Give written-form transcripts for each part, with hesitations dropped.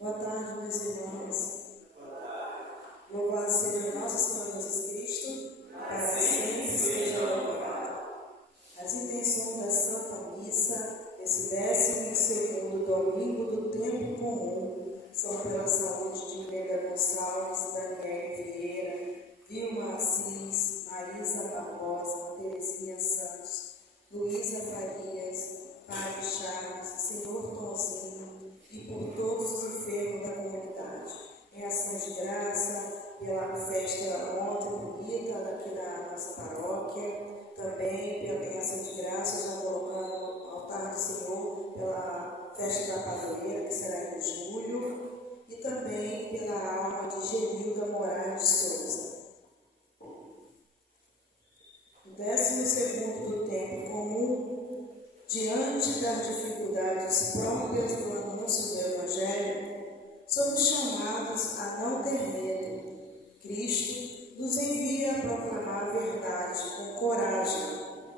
Boa tarde, meus irmãos. Louvado seja nosso Senhor Jesus Cristo, para sempre seja louvado. As intenções da Santa Missa, esse 12º domingo do tempo comum, são pela saúde de Brenda Gonçalves, Daniel Vieira, Vilma Assis, Marisa Barbosa, Terezinha Santos, Luísa Farias, Padre Chagas, Senhor Tonzinho e por todos os enfermos da comunidade. Em ação de graça, pela festa ontem bonita daqui da nossa paróquia, também pela ação de graça, já colocando o altar do Senhor pela festa da padroeira, que será em julho, e também pela alma de Genilda Moraes de Souza. O 12º do tempo comum, diante das dificuldades próprias do anúncio do Evangelho, somos chamados a não ter medo. Cristo nos envia a proclamar a verdade com coragem,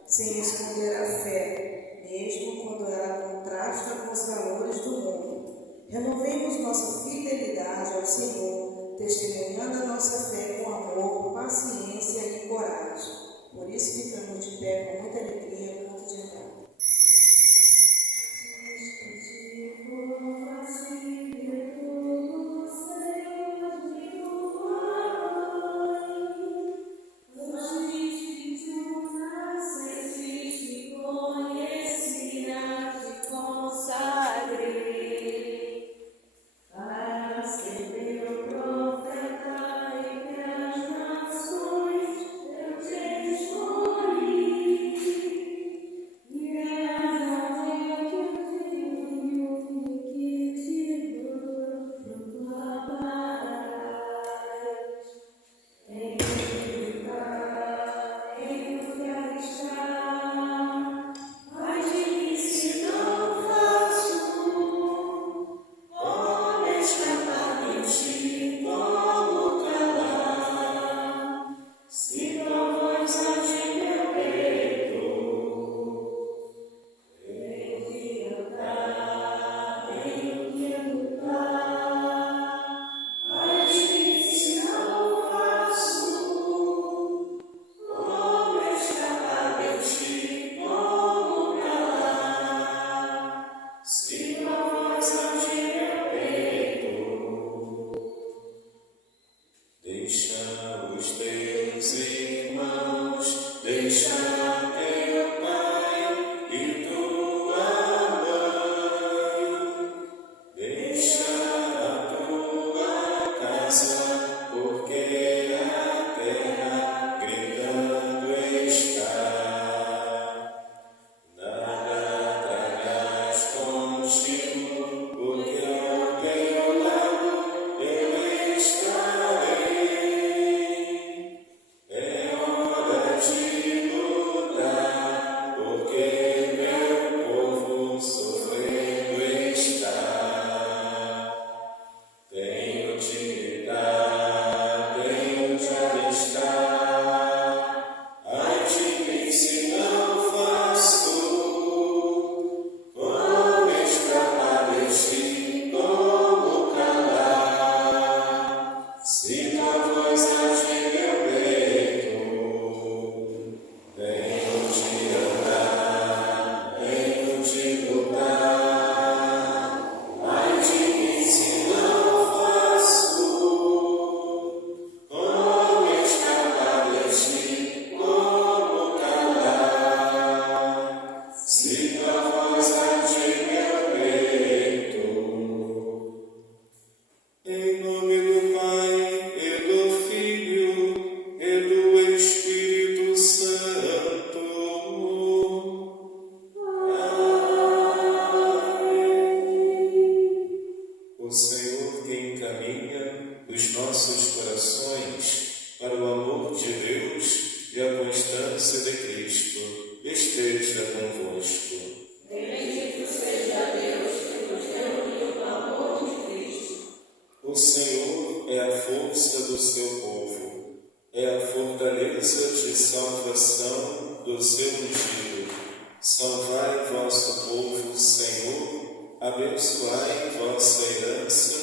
sem esconder a fé, mesmo quando ela contrasta com os valores do mundo. Renovemos nossa fidelidade ao Senhor, testemunhando a nossa fé com amor, paciência e coragem. Por isso ficamos de pé com muita alegria no canto de entrada. Do seu ungido, salvai vosso povo, Senhor, abençoai vossa herança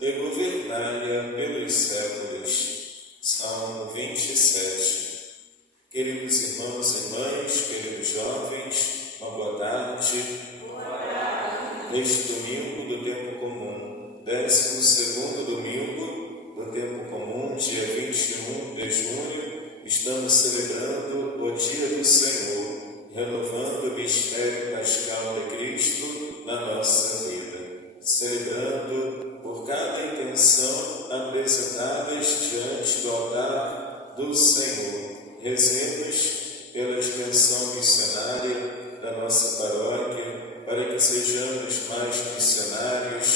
e governai-a pelos séculos. Salmo 27. Queridos irmãos e mães, queridos jovens, uma boa tarde. Neste domingo do tempo comum, 12º domingo do tempo comum, dia 21 de junho, estamos celebrando o Dia do Senhor, renovando o mistério pascal de Cristo na nossa vida, celebrando por cada intenção apresentadas diante do altar do Senhor. Rezemos pela dimensão missionária da nossa paróquia, para que sejamos mais missionários,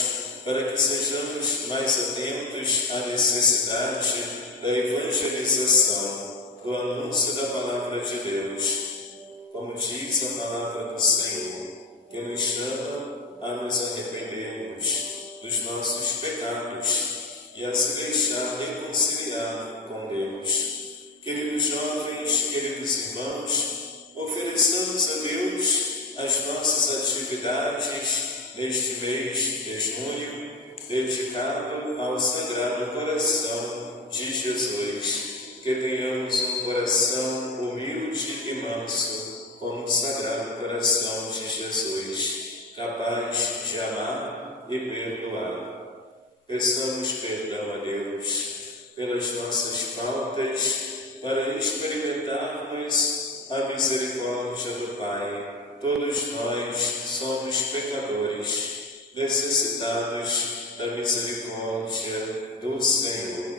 para que sejamos mais atentos à necessidade da evangelização, do anúncio da palavra de Deus. Como diz a palavra do Senhor, que nos chama a nos arrependermos dos nossos pecados e a se deixar reconciliar com Deus. Queridos jovens, queridos irmãos, ofereçamos a Deus as nossas atividades neste mês de junho, dedicado ao Sagrado Coração de Jesus. Que tenhamos um coração humilde e manso, como o Sagrado Coração de Jesus, capaz de amar e perdoar. Peçamos perdão a Deus pelas nossas faltas, para experimentarmos a misericórdia do Pai. Todos nós somos pecadores, necessitados da misericórdia do Senhor.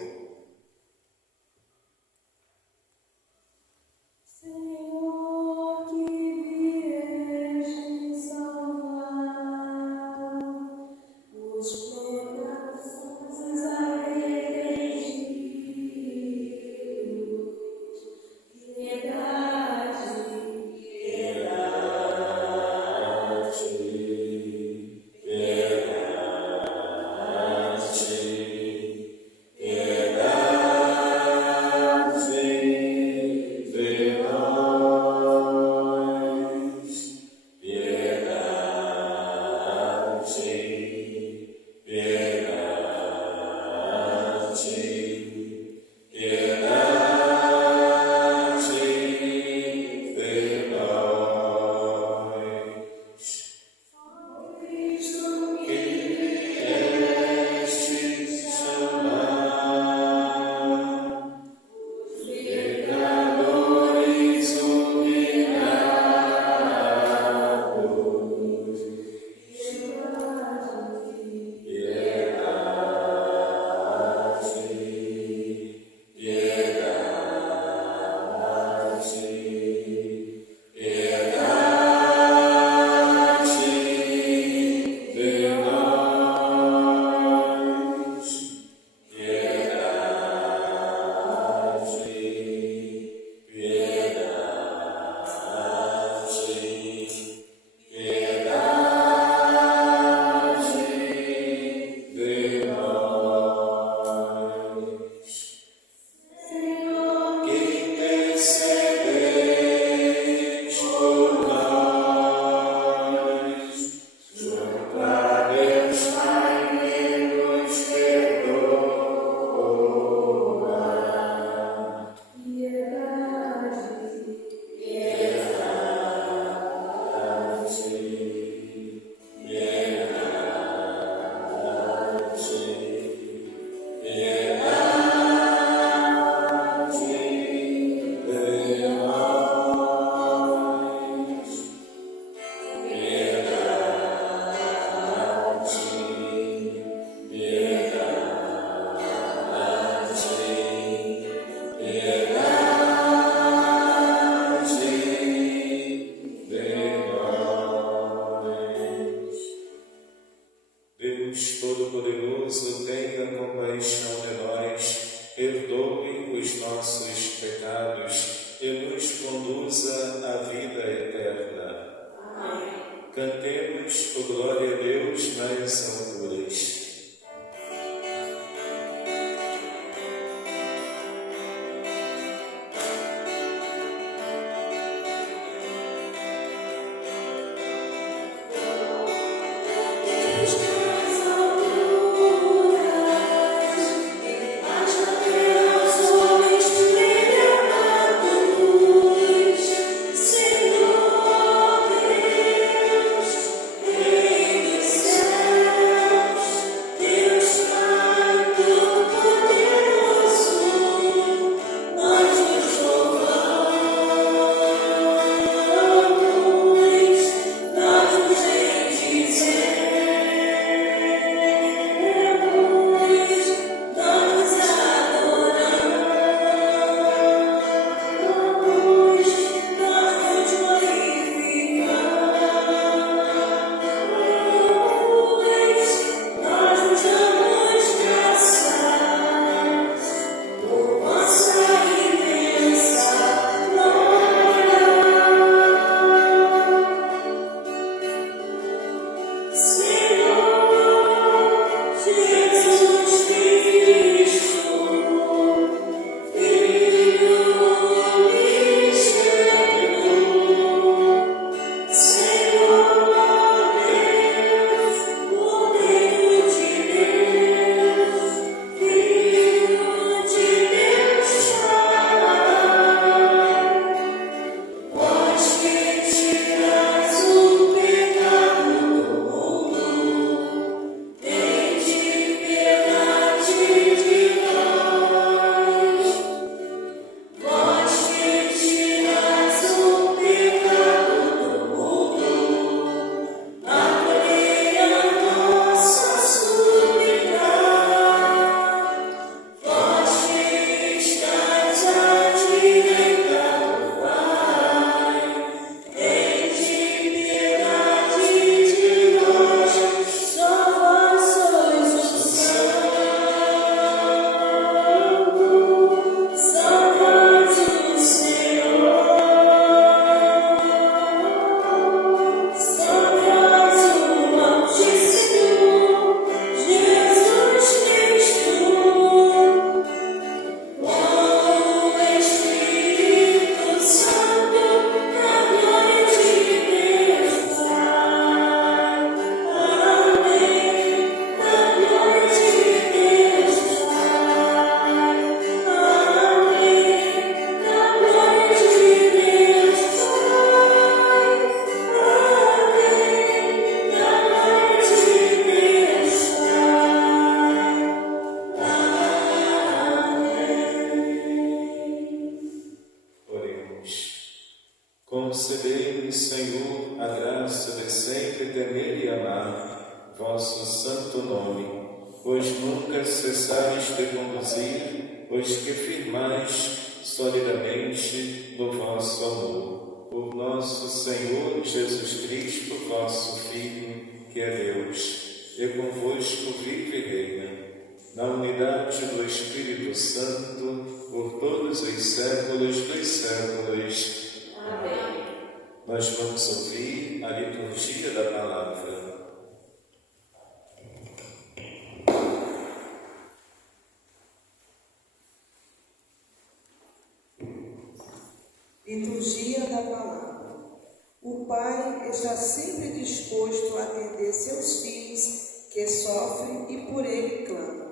Todo-Poderoso, tenha compaixão de nós, perdoe os nossos pecados e nos conduza à vida eterna. Amém. Cantemos o glória a Deus nas alturas. santo nome, pois nunca cessais de conduzir os que firmais solidamente no vosso amor. Por nosso Senhor Jesus Cristo, vosso Filho, que é Deus, e convosco vive e reina, na unidade do Espírito Santo, por todos os séculos dos séculos. Amém. Nós vamos ouvir a liturgia da palavra. Liturgia da palavra. O Pai está sempre disposto a atender seus filhos que sofrem e por ele clamam.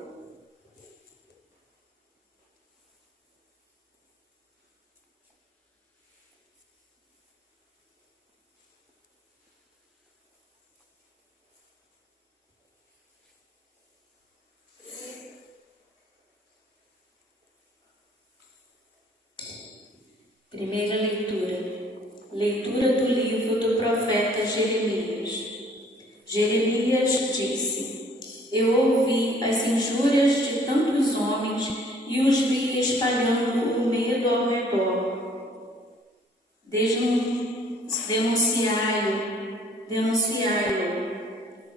Primeira leitura. Leitura do livro do profeta Jeremias. Jeremias disse: Eu ouvi as injúrias de tantos homens e os vi espalhando o medo ao redor. Denunciai-o.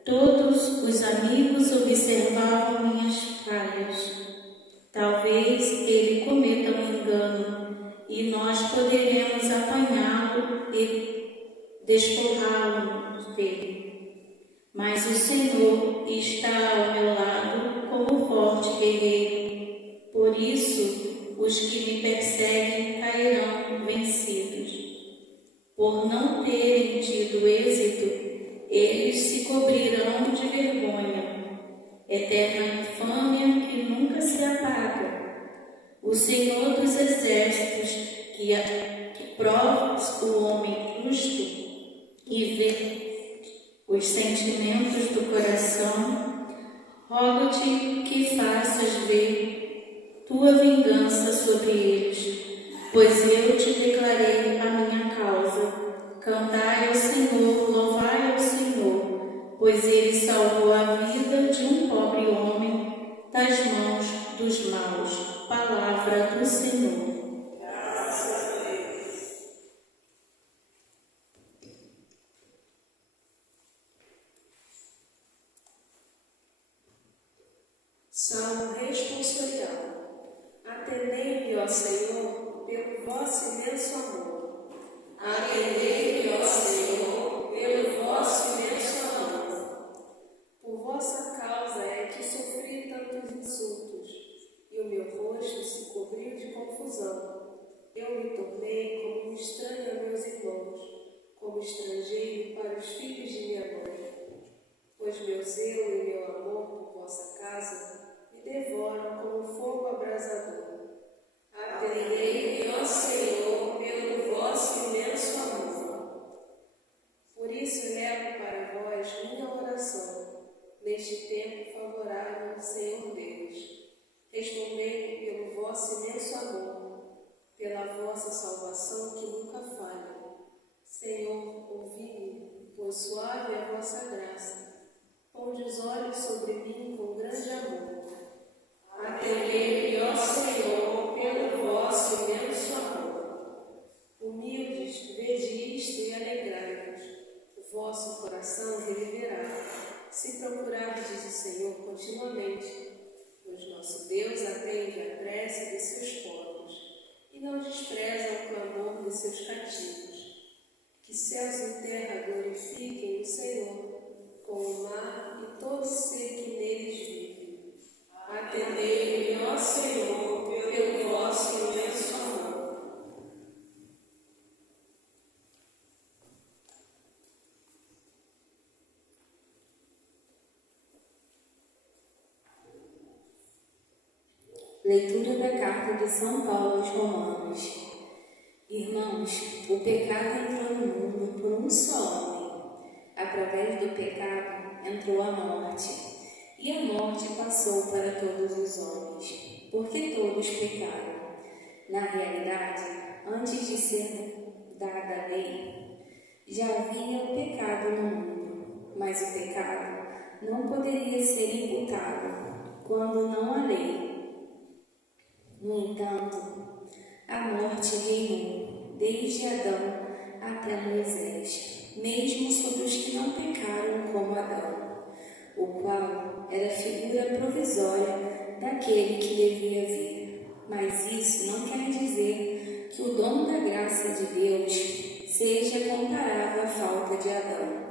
Todos os amigos observavam minhas falhas. Talvez ele cometa um engano e nós poderemos apanhá-lo e desforrá-lo dele. Mas o Senhor está ao meu lado como forte guerreiro. Por isso, os que me perseguem cairão vencidos. Por não terem tido êxito, eles se cobrirão de vergonha, eterna infâmia que nunca se apaga. O Senhor dos Exércitos, que prova o homem justo e vê os sentimentos do coração, rogo-te que faças ver tua vingança sobre eles, pois eu te declarei a minha causa. Cantai ao Senhor, louvai ao Senhor, pois ele salvou a vida de um pobre homem das mãos dos maus. Palavra do Senhor. Graças a Deus. Salmo responsorial. Atendei-me, ó Senhor, pelo vosso imenso amor. Atendei-me, ó Senhor, pelo vosso imenso amor. Por vossa causa é que sofri tantos insultos, e o meu rosto se cobriu de confusão. Eu me tornei como um estranho a meus irmãos, como estrangeiro para os filhos de minha mãe. Pois meu zelo e meu amor por vossa casa me devoram como fogo abrasador. Atendei-me, ó Senhor, pelo vosso imenso amor. Por isso elevo para vós minha oração, neste tempo favorável, Senhor Deus. Respondei-me pelo vosso imenso amor, pela vossa salvação que nunca falha. Senhor, ouvi-me, pois suave é a vossa graça. Ponde os olhos sobre mim com grande amor. Atendei-me, ó Senhor, pelo vosso imenso amor. Humildes, vede isto e alegrai-vos. O vosso coração reviverá, se procurardes o Senhor continuamente. Pois nosso Deus atende à prece de seus povos e não despreza o clamor de seus cativos. Que céus e terra glorifiquem o Senhor, com o mar e todo ser que neles vive. Atendei-me, ó Senhor, pelo vosso imenso amor. Leitura da carta de São Paulo aos Romanos. Irmãos, o pecado entrou no mundo por um só homem. Através do pecado entrou a morte, e a morte passou para todos os homens, porque todos pecaram. Na realidade, antes de ser dada a lei, já havia o pecado no mundo, mas o pecado não poderia ser imputado, quando não há lei. No entanto, a morte reinou, desde Adão até Moisés, mesmo sobre os que não pecaram como Adão, o qual era figura provisória daquele que devia vir. Mas isso não quer dizer que o dom da graça de Deus seja comparável à falta de Adão.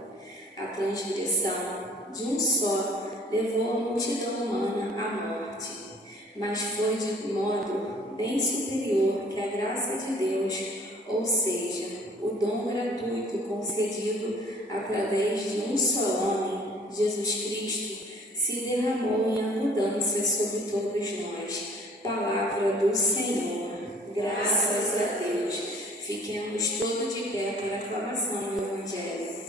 A transgressão de um só levou a multidão humana à morte, mas foi de modo bem superior que a graça de Deus, ou seja, o dom gratuito concedido através de um só homem, Jesus Cristo, se derramou em abundância sobre todos nós. Palavra do Senhor. Graças a Deus. Fiquemos todos de pé para a aclamação do Evangelho.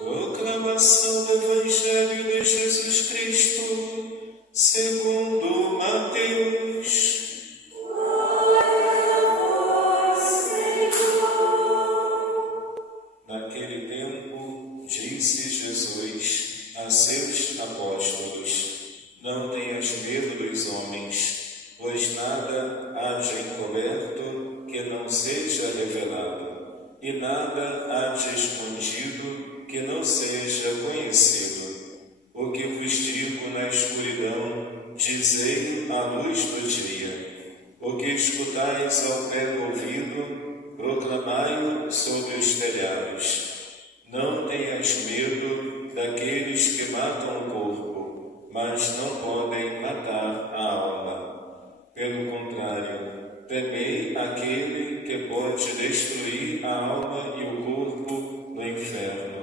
Proclamação do Evangelho de Jesus Cristo, segundo Mateus. Naquele tempo, disse Jesus a seus apóstolos: Não tenhas medo dos homens, pois nada haja encoberto que não seja revelado, e nada haja escondido que não seja conhecido. O que vos digo na escuridão, dizei à luz do dia. O que escutais ao pé do ouvido, proclamai-o sobre os telhados. Não tenhas medo daqueles que matam o corpo, mas não podem matar a alma. Pelo contrário, temei aquele que pode destruir a alma e o corpo no inferno.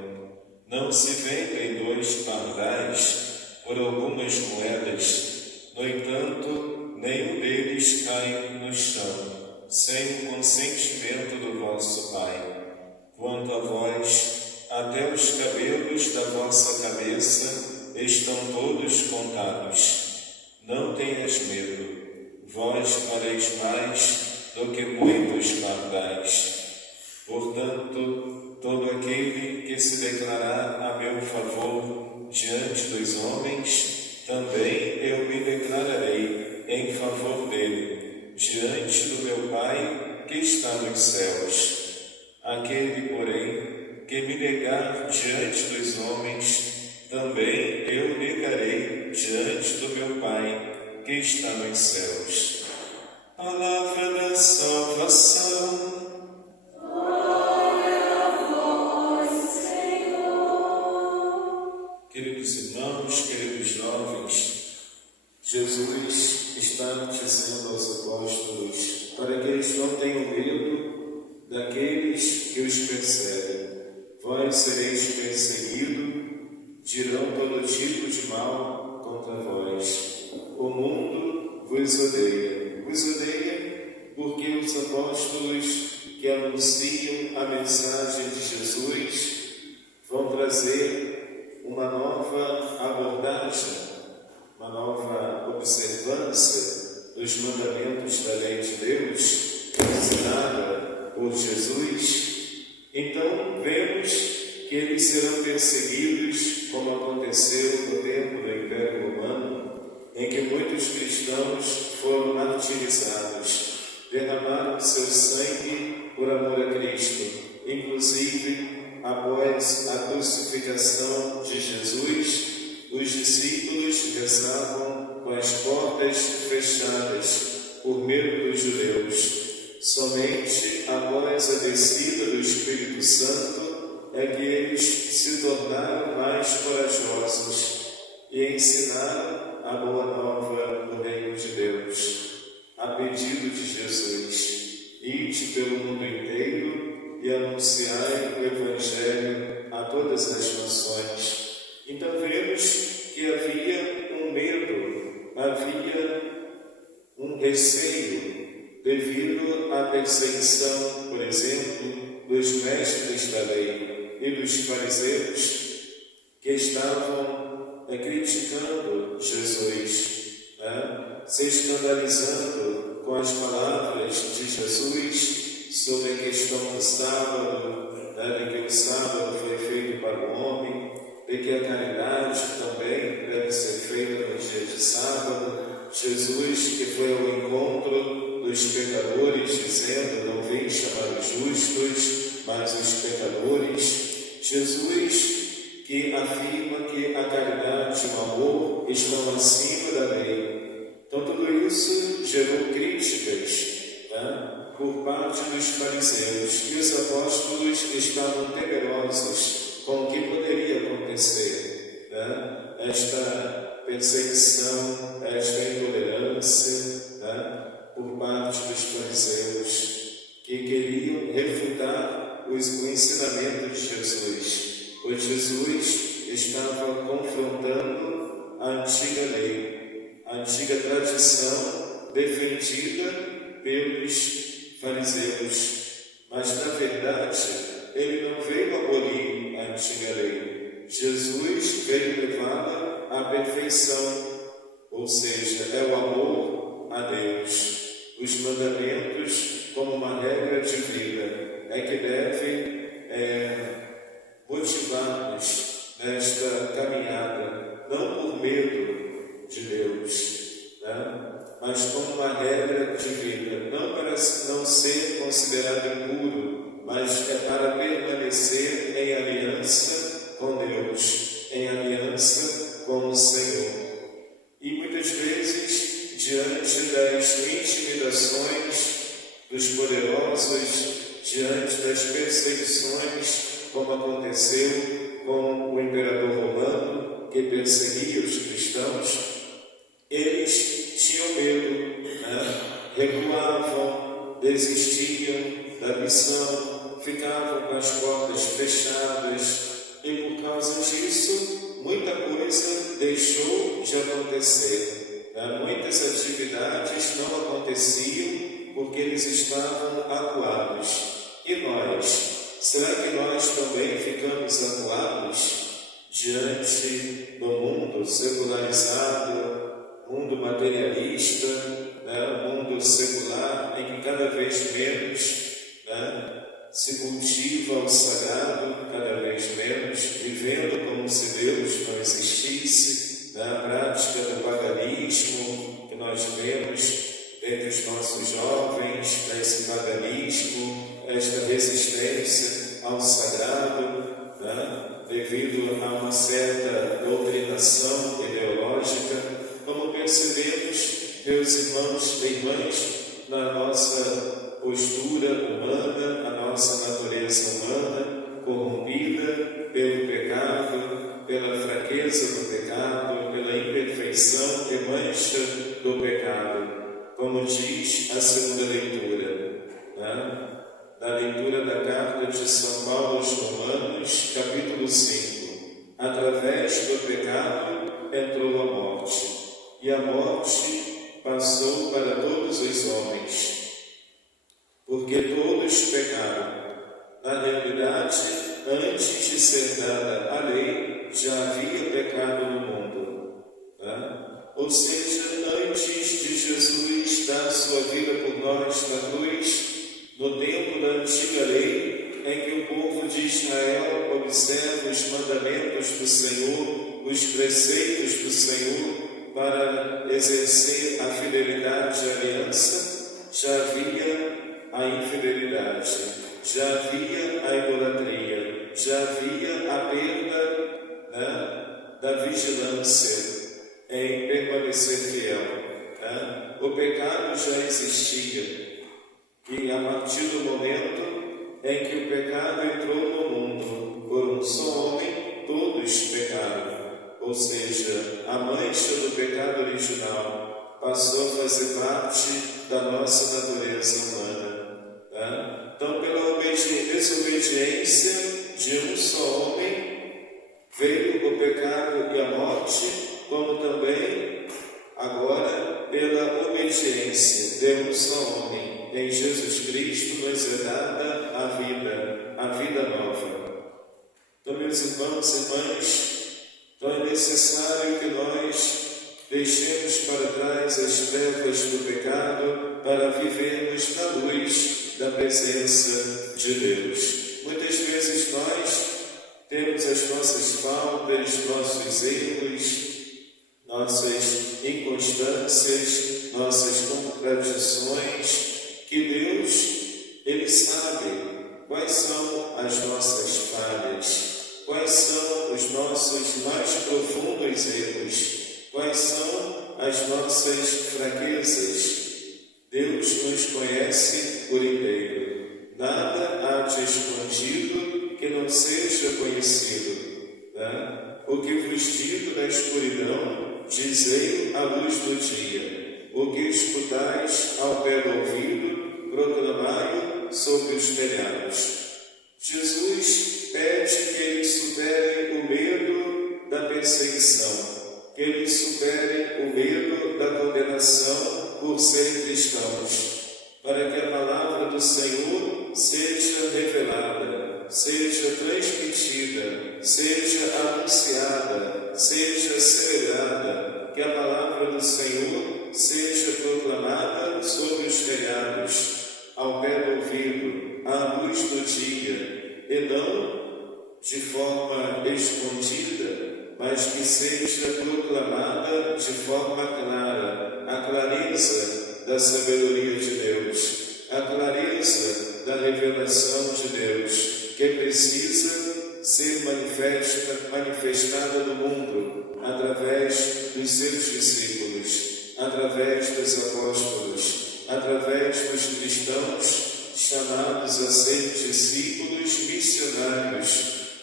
Não se vendem 2 pardais por algumas moedas, no entanto, nenhum deles cai no chão, sem o consentimento do vosso Pai. Quanto a vós, até os cabelos da vossa cabeça estão todos contados. Não tenhas medo, vós valeis mais do que muitos pardais. Portanto, todo aquele que se declarar a meu favor diante dos homens, também eu me declararei em favor dele, diante do meu Pai que está nos céus. Aquele, porém, que me negar diante dos homens, também eu negarei diante do meu Pai que está nos céus. Palavra da salvação. Queridos irmãos, queridos jovens, Jesus está dizendo aos apóstolos para que eles não tenham medo daqueles que os perseguem. Vós sereis perseguidos, dirão todo tipo de mal contra vós. O mundo vos odeia. Vos odeia porque os apóstolos que anunciam a mensagem de Jesus vão trazer uma nova abordagem, uma nova observância dos mandamentos da lei de Deus, ensinada por Jesus. Então, vemos que eles serão perseguidos, como aconteceu no tempo do Império Romano, em que muitos cristãos foram martirizados, derramaram seu sangue por amor a Cristo. Inclusive, após a crucificação de Jesus, os discípulos rezavam com as portas fechadas por medo dos judeus. Somente após a descida do Espírito Santo é que eles se tornaram mais corajosos e ensinaram a boa nova do reino de Deus. A pedido de Jesus, ide pelo mundo inteiro e anunciai o Evangelho a todas as nações. Então vemos que havia um medo, havia um receio devido à perseguição, por exemplo, dos mestres da lei e dos fariseus que estavam criticando Jesus, se escandalizando com as palavras de Jesus sobre a questão do sábado, de que o sábado foi feito para o homem, de que a caridade também deve ser feita no dia de sábado. Jesus, que foi ao encontro dos pecadores, dizendo: não vim chamar os justos, mas os pecadores. Jesus, que afirma que a caridade e o amor estão acima da lei. Então, tudo isso gerou críticas por parte dos fariseus, e os apóstolos estavam temerosos com o que poderia acontecer. Esta perseguição, esta intolerância por parte dos fariseus, que queriam refutar o ensinamento de Jesus, pois Jesus estava confrontando a antiga lei, a antiga tradição defendida pelos fariseus. Mas, na verdade, ele não veio abolir a antiga lei. Jesus veio levá-la à perfeição, ou seja, é o amor a Deus. Os mandamentos, como uma regra de vida, é que devem motivar-nos nesta caminhada, não por medo de Deus, mas como uma regra de vida, não para não ser considerado impuro, mas é para permanecer em aliança com Deus, em aliança com o Senhor. E muitas vezes, diante das intimidações dos poderosos, diante das perseguições, como aconteceu com o imperador romano, que perseguia os cristãos, eles tinham medo, recuavam, desistiam da missão, ficavam com as portas fechadas, e por causa disso, muita coisa deixou de acontecer. Muitas atividades não aconteciam porque eles estavam acuados. E nós? Será que nós também ficamos acuados diante do mundo secularizado, mundo materialista, mundo secular, em que cada vez menos se cultiva o sagrado, cada vez menos, vivendo como se Deus não existisse, a prática do paganismo que nós vemos entre os nossos jovens, esse paganismo, esta resistência ao sagrado, devido a uma certa doutrinação ideológica, como percebemos, meus irmãos e irmãs, na nossa postura humana, a nossa natureza humana, corrompida pelo pecado, pela fraqueza do pecado, pela imperfeição e mancha do pecado, como diz a segunda leitura, da leitura da carta de São Paulo aos Romanos, capítulo 5. Através do pecado entrou a morte, e a morte passou para todos os homens, todos pecaram. Na realidade, antes de ser dada a lei, já havia pecado no mundo. Ou seja, antes de Jesus dar sua vida por nós na cruz, no tempo da antiga lei, em que o povo de Israel observa os mandamentos do Senhor, os preceitos do Senhor, para exercer a fidelidade à aliança, já havia a infidelidade, já havia a idolatria, já havia a perda da vigilância em permanecer fiel. O pecado já existia. E a partir do momento em que o pecado entrou no mundo por um só homem, todos pecaram. Ou seja, a mancha do pecado original passou a fazer parte da nossa natureza humana. Então, pela desobediência de um só homem, veio o pecado e a morte, como também, agora, pela obediência de um só homem, em Jesus Cristo, nos é dada a vida nova. Então, meus irmãos e irmãs, então é necessário que nós deixemos para trás as trevas do pecado para vivermos na luz da presença de Deus. Muitas vezes nós temos as nossas faltas, nossos erros, nossas inconstâncias, nossas contradições, que Deus, Ele sabe quais são as nossas falhas, quais são os nossos mais profundos erros, quais são as nossas fraquezas. Deus nos conhece por inteiro. Nada há de escondido que não seja conhecido. O que vos digo na escuridão, dizei à luz do dia. O que escutais ao pé do ouvido, proclamai-o sobre os telhados. Jesus pede que eles superem o medo da perseguição, que eles superem o medo da condenação por serem cristãos, para que a palavra do Senhor seja revelada, seja transmitida, seja anunciada, seja celebrada, que a palavra do Senhor seja proclamada sobre os telhados, ao pé do ouvido, à luz do dia, e não de forma escondida, mas que seja proclamada de forma clara, a clareza da sabedoria de Deus, a clareza da revelação de Deus, que precisa ser manifestada no mundo através dos seus discípulos, através dos apóstolos, através dos cristãos chamados a ser discípulos missionários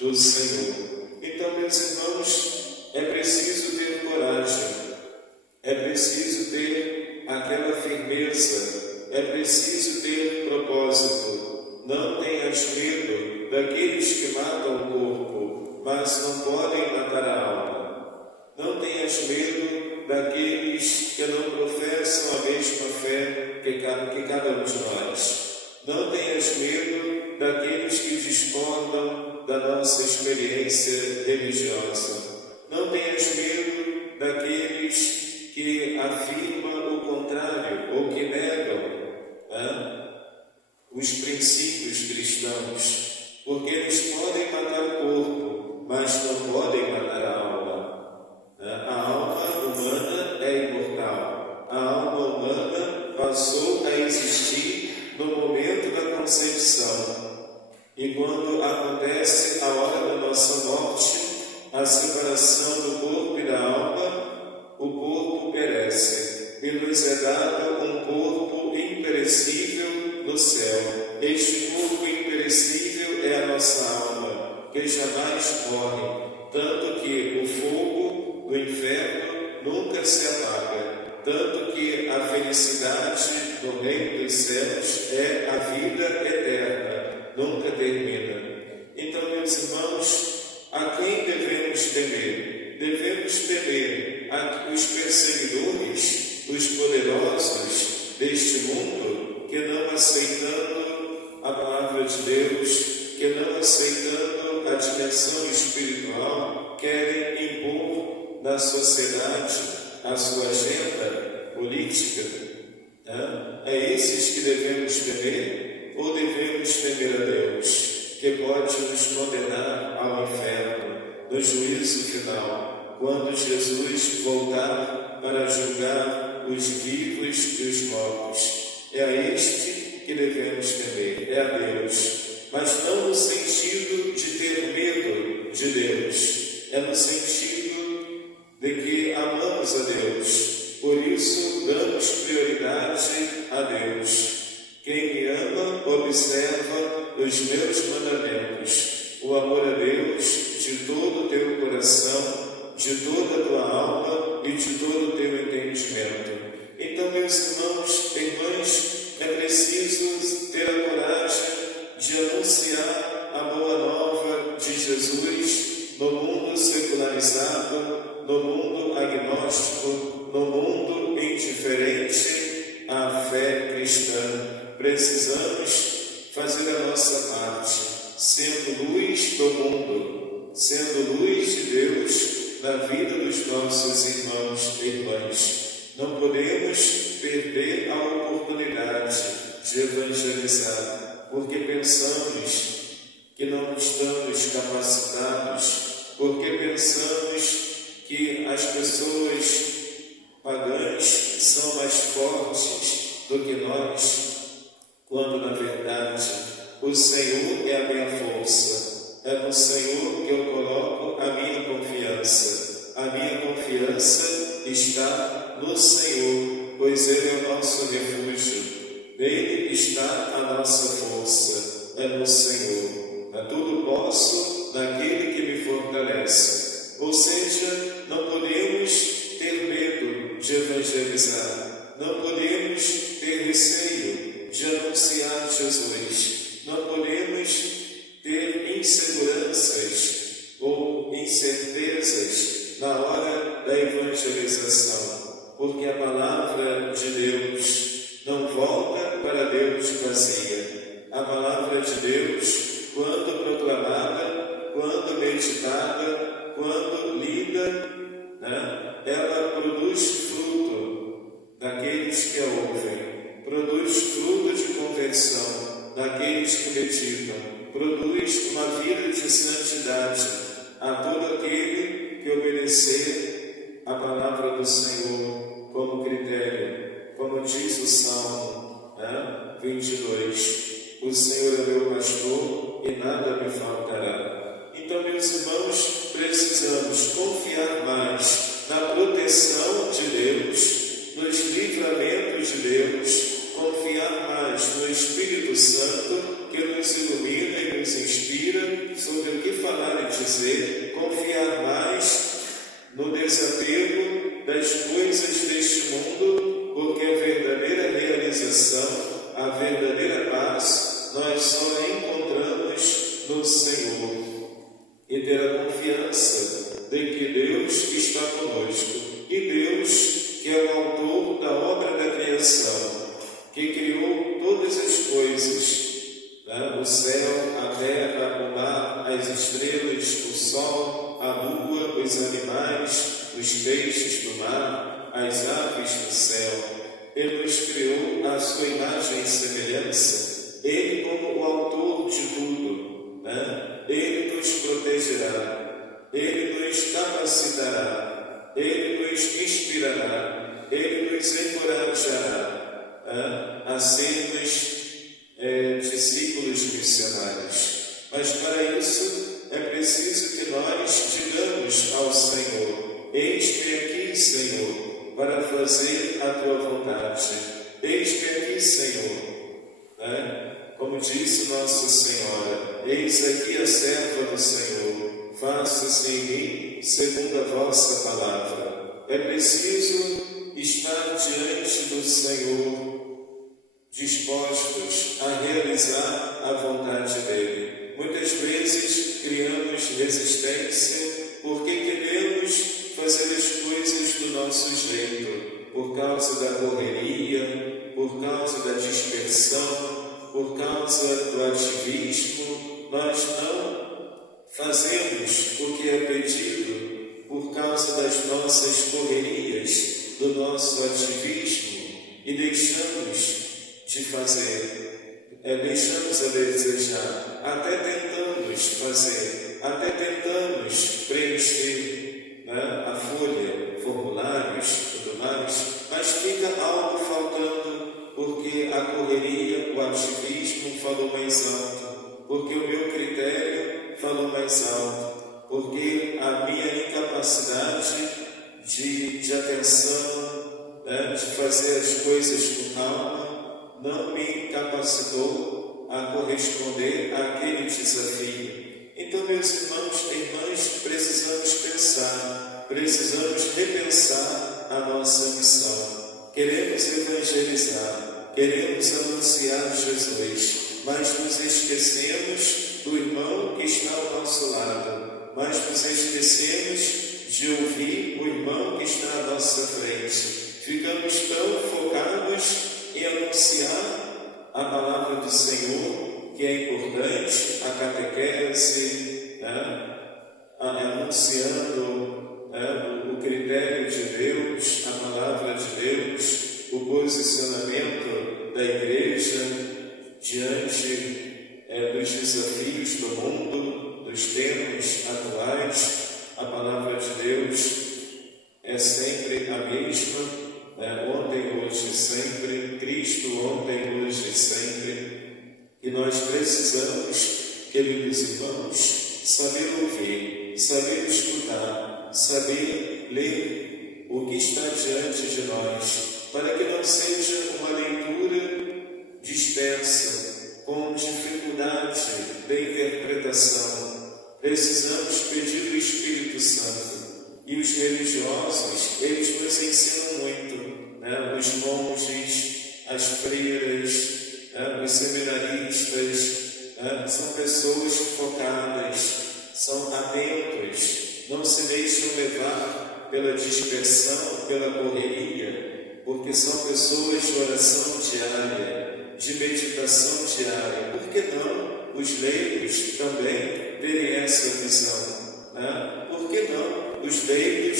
do Senhor. Então, meus irmãos, é preciso ter coragem, é preciso ter aquela firmeza, é preciso ter propósito. Não tenhas medo daqueles que matam o corpo, mas não podem matar a alma. Não tenhas medo daqueles que não professam a mesma fé que cada um de nós. Não tenhas medo daqueles que discordam da nossa experiência religiosa. Não tenhas medo daqueles que afirmam o contrário ou que negam os princípios cristãos, porque eles podem matar o corpo, mas não podem matar a alma. A alma humana é imortal. A alma humana passou a existir no momento da concepção. E quando acontece a hora da nossa morte, a separação do corpo e da alma, o corpo perece e nos é dado um corpo imperecível no céu. Este corpo imperecível é a nossa alma, que jamais morre, tanto que o fogo do inferno nunca se apaga, tanto que a felicidade no reino dos céus é a vida eterna, nunca termina. Então, meus irmãos, a quem devemos temer? Devemos temer os perseguidores, os poderosos deste mundo, que não aceitando a de Deus que, não aceitando a dimensão espiritual, querem impor na sociedade a sua agenda política. É esses que devemos temer, ou devemos temer a Deus, que pode nos condenar ao inferno no juízo final, quando Jesus voltar para julgar os vivos e os mortos? É a este que devemos temer, é a Deus, mas não no sentido de ter medo de Deus, é no sentido de que amamos a Deus, por isso damos prioridade a Deus. Quem me ama, observa os meus mandamentos. O amor a Deus de todo o teu coração, de toda a tua alma e de todo o teu entendimento. Então, meus irmãos e irmãs, é preciso ter a coragem de anunciar a boa nova de Jesus no mundo secularizado, no mundo agnóstico, no mundo indiferente à fé cristã. Precisamos fazer a nossa parte, sendo luz do mundo, sendo luz de Deus na vida dos nossos irmãos e irmãs. Não podemos perder a oportunidade de evangelizar, porque pensamos que não estamos capacitados, porque pensamos que as pessoas pagãs são mais fortes do que nós, quando na verdade o Senhor é a minha força, é no Senhor que eu coloco a minha confiança. A minha confiança está no Senhor, pois Ele é o nosso refúgio. Nele está a nossa força, é no Senhor. A tudo posso naquele que me fortalece. Ou seja, não podemos ter medo de evangelizar, não podemos ter receio de anunciar Jesus, não podemos ter inseguranças ou incertezas na hora da evangelização, porque a palavra de Deus não volta para Deus vazia. A palavra de Deus, quando proclamada, quando meditada, quando lida, ela produz fruto naqueles que a ouvem, produz fruto de conversão naqueles que meditam, produz uma vida de santidade a todo aquele que obedecer a palavra do Senhor como critério, como diz o Salmo 22, o Senhor é meu pastor e nada me faltará. Então, meus irmãos, precisamos confiar mais na proteção de Deus, nos livramentos de Deus, confiar mais no Espírito Santo que nos ilumina e nos inspira sobre o que falar e dizer, confiar mais no desapego das coisas deste mundo, porque a verdadeira realização, a verdadeira paz, nós só a encontramos no Senhor. E ter a confiança de que Deus está conosco, e Deus, que é o autor da obra da criação, que criou todas as coisas, o céu, a terra, o mar, as estrelas, o sol, a lua, os animais, os peixes do mar, as aves do céu. Ele nos criou à sua imagem e semelhança. Ele, como o autor de tudo, Ele nos protegerá, Ele nos capacitará, Ele nos inspirará, Ele nos encorajará a sermos discípulos missionários. Mas para isso é preciso que nós digamos ao Senhor: eis-me aqui, Senhor, para fazer a tua vontade. Eis-me aqui, Senhor. Como disse Nossa Senhora: eis aqui a serva do Senhor, faça-se em mim segundo a vossa palavra. É preciso estar diante do Senhor, dispostos a realizar a vontade dEle. Muitas vezes criamos resistência porque queremos fazer as coisas do nosso jeito, por causa da correria, por causa da dispersão, por por causa do ativismo, nós não fazemos o que é pedido por causa das nossas correrias, do nosso ativismo, e deixamos de fazer, deixamos a desejar, até tentamos fazer, até tentamos preencher, né, a folha, formulários, tudo mais, mas fica algo faltando, porque a correria, o ativismo falou mais alto, porque o meu critério falou mais alto, porque a minha incapacidade de atenção, né, de fazer as coisas com calma, não me capacitou a corresponder àquele desafio. Então, meus irmãos e irmãs, precisamos pensar, precisamos repensar a nossa missão. Queremos evangelizar, queremos anunciar Jesus, mas nos esquecemos do irmão que está ao nosso lado, mas nos esquecemos de ouvir o irmão que está à nossa frente. Ficamos tão focados em anunciar a palavra do Senhor, que é importante, a catequese, né? Anunciando, né, o critério de Deus, a palavra de Deus, o posicionamento da igreja diante dos desafios do mundo, dos tempos atuais. A palavra de Deus é sempre a mesma. Ontem, hoje e sempre, Cristo ontem, hoje e sempre. E nós precisamos, queridos irmãos, saber ouvir, saber escutar, saber ler o que está diante de nós, para que não seja uma leitura dispersa, com dificuldade de interpretação. Precisamos pedir o Espírito Santo. E os religiosos, eles nos ensinam muito, né? Os monges, as freiras, né? Os seminaristas, né? São pessoas focadas, são atentos, não se deixam levar pela dispersão, pela correria, porque são pessoas de oração diária, de meditação diária. Por que não os leigos também terem essa visão, né? Por que não os leigos,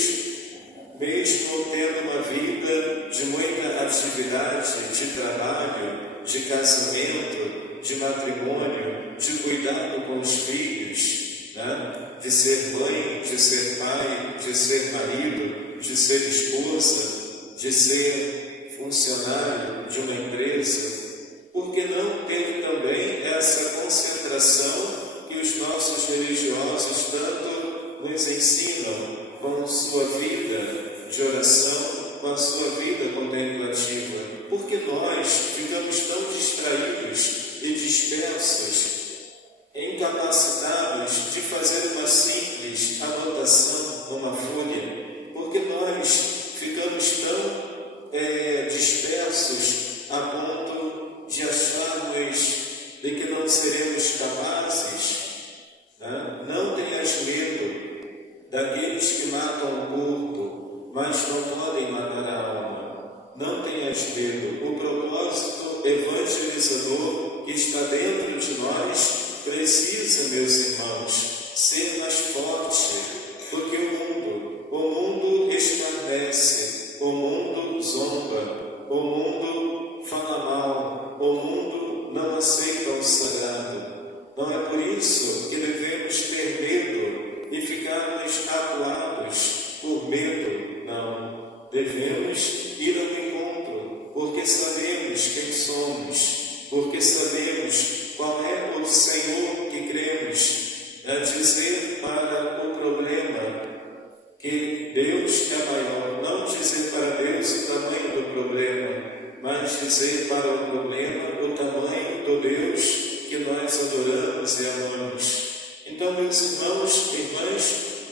mesmo tendo uma vida de muita atividade, de trabalho, de casamento, de matrimônio, de cuidado com os filhos, né? De ser mãe, de ser pai, de ser marido, de ser esposa, de ser funcionário de uma empresa, por que não ter também essa concentração que os nossos religiosos tanto nos ensinam com sua vida de oração, com a sua vida contemplativa? Porque nós ficamos tão distraídos e dispersos, incapacitados de fazer uma simples anotação numa folha, porque nós ficamos tão dispersos a ponto de acharmos de que não seremos capazes, né? Não tenhas medo daqueles que matam o corpo, mas não podem matar a alma. Não tenhas medo. O propósito evangelizador que está dentro de nós precisa, meus irmãos, ser mais forte, porque o mundo escarnece, o mundo zomba, o mundo fala mal, o mundo não aceita o sagrado. Não é por isso que devemos ter medo e ficarmos acuados por medo. Não. Devemos ir ao encontro, porque sabemos quem somos, porque sabemos qual é o Senhor que cremos. Dizer para o problema que Deus é maior, não dizer para Deus o tamanho do problema, mas dizer para o problema o tamanho do Deus que nós adoramos e amamos. Então, meus irmãos e irmãs,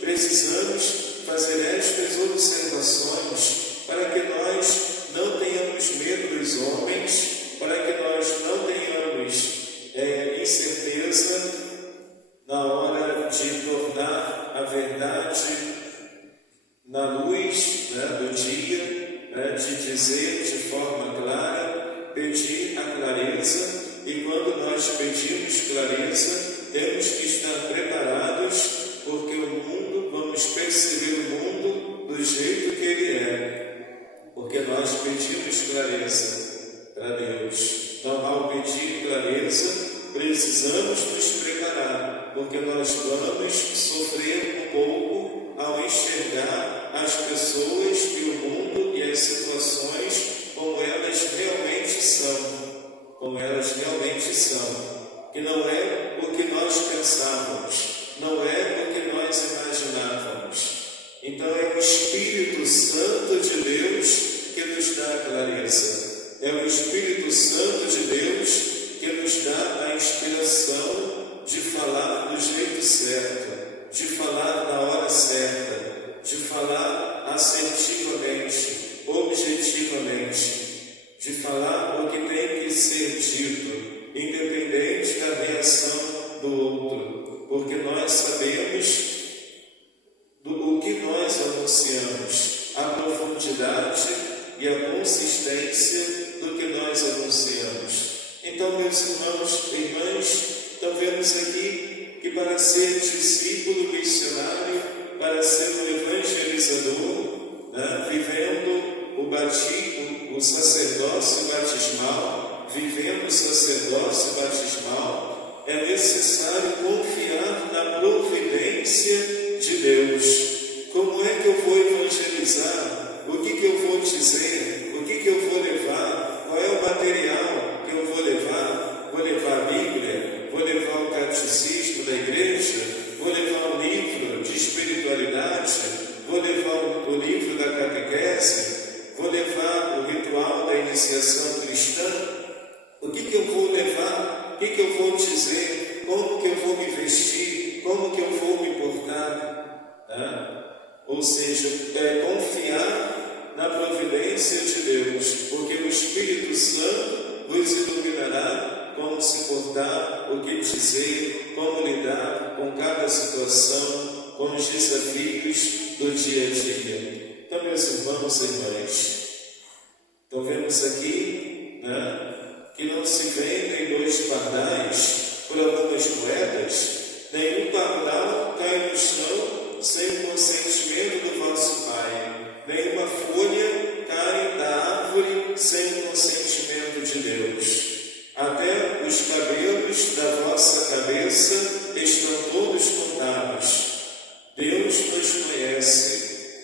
precisamos fazer estas observações para que nós não tenhamos medo dos homens, para que nós não tenhamos incerteza na hora de tornar a verdade na luz, né, do dia, né, de dizer de forma clara, pedir a clareza, e quando nós pedimos clareza, temos que estar preparados, porque o mundo, vamos perceber o mundo do jeito que ele é, porque nós pedimos clareza para Deus. Então, ao pedir clareza, precisamos nos preparar, porque nós vamos sofrer um pouco ao enxergar as pessoas e o mundo e as situações como elas realmente são, que não é o que nós pensávamos, não é o que nós imaginávamos. Então é o Espírito Santo de Deus que nos dá a clareza, é o Espírito Santo de Deus que nos dá a inspiração de falar do jeito certo, de falar na hora certa, de falar assertivamente, objetivamente, de falar o que tem que ser dito, independente da reação do outro, porque nós sabemos o que nós anunciamos, a profundidade e a consistência do que nós anunciamos. Então, meus irmãos e irmãs, então vemos aqui que para ser discípulo missionário, para ser um evangelizador, vivendo o sacerdócio batismal, vivendo o sacerdócio batismal, é necessário confiar na providência de Deus. Como é que eu vou evangelizar? O que eu vou dizer? O que eu vou levar? Qual é o material que eu vou levar? Vou levar a Bíblia? Vou levar o catecismo da igreja? Vou levar um livro de espiritualidade? Vou levar o livro da catequese? Vou levar o ritual da iniciação cristã? O que eu vou levar? O que eu vou dizer? Como que eu vou me vestir? Como que eu vou me portar? Ou seja, confiar na providência de Deus, porque o Espírito Santo vos iluminará como se portar, o que dizer, como lidar com cada situação, com os desafios do dia a dia. Então, meus irmãos e irmãs, então vemos aqui que não se vendem 2 pardais por algumas moedas, nenhum pardal cai no chão sem o consentimento do vosso Pai, nenhuma folha cai da árvore sem o consentimento de Deus. Até os cabelos da vossa cabeça estão todos contados. Deus nos conhece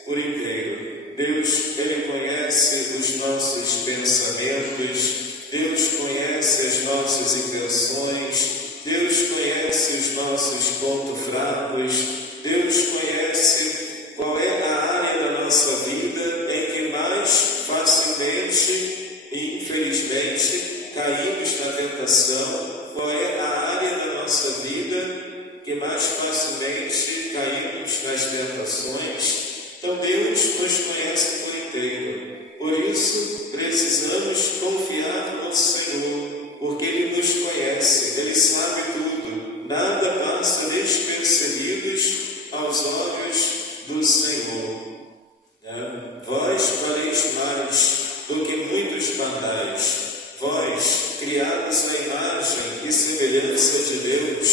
por inteiro. Deus, Ele conhece os nossos pensamentos, Deus conhece as nossas intenções, Deus conhece os nossos pontos fracos, Deus conhece qual é a área da nossa vida em que mais facilmente e infelizmente caímos na tentação, qual é a área da nossa vida que mais facilmente caímos nas tentações. Então Deus nos conhece por inteiro. Por isso precisamos confiar no Senhor, porque Ele nos conhece, Ele sabe tudo. Nada passa despercebidos aos olhos do Senhor. Vós valeis mais do que muitos pardais. Vós, criados à imagem e semelhança de Deus,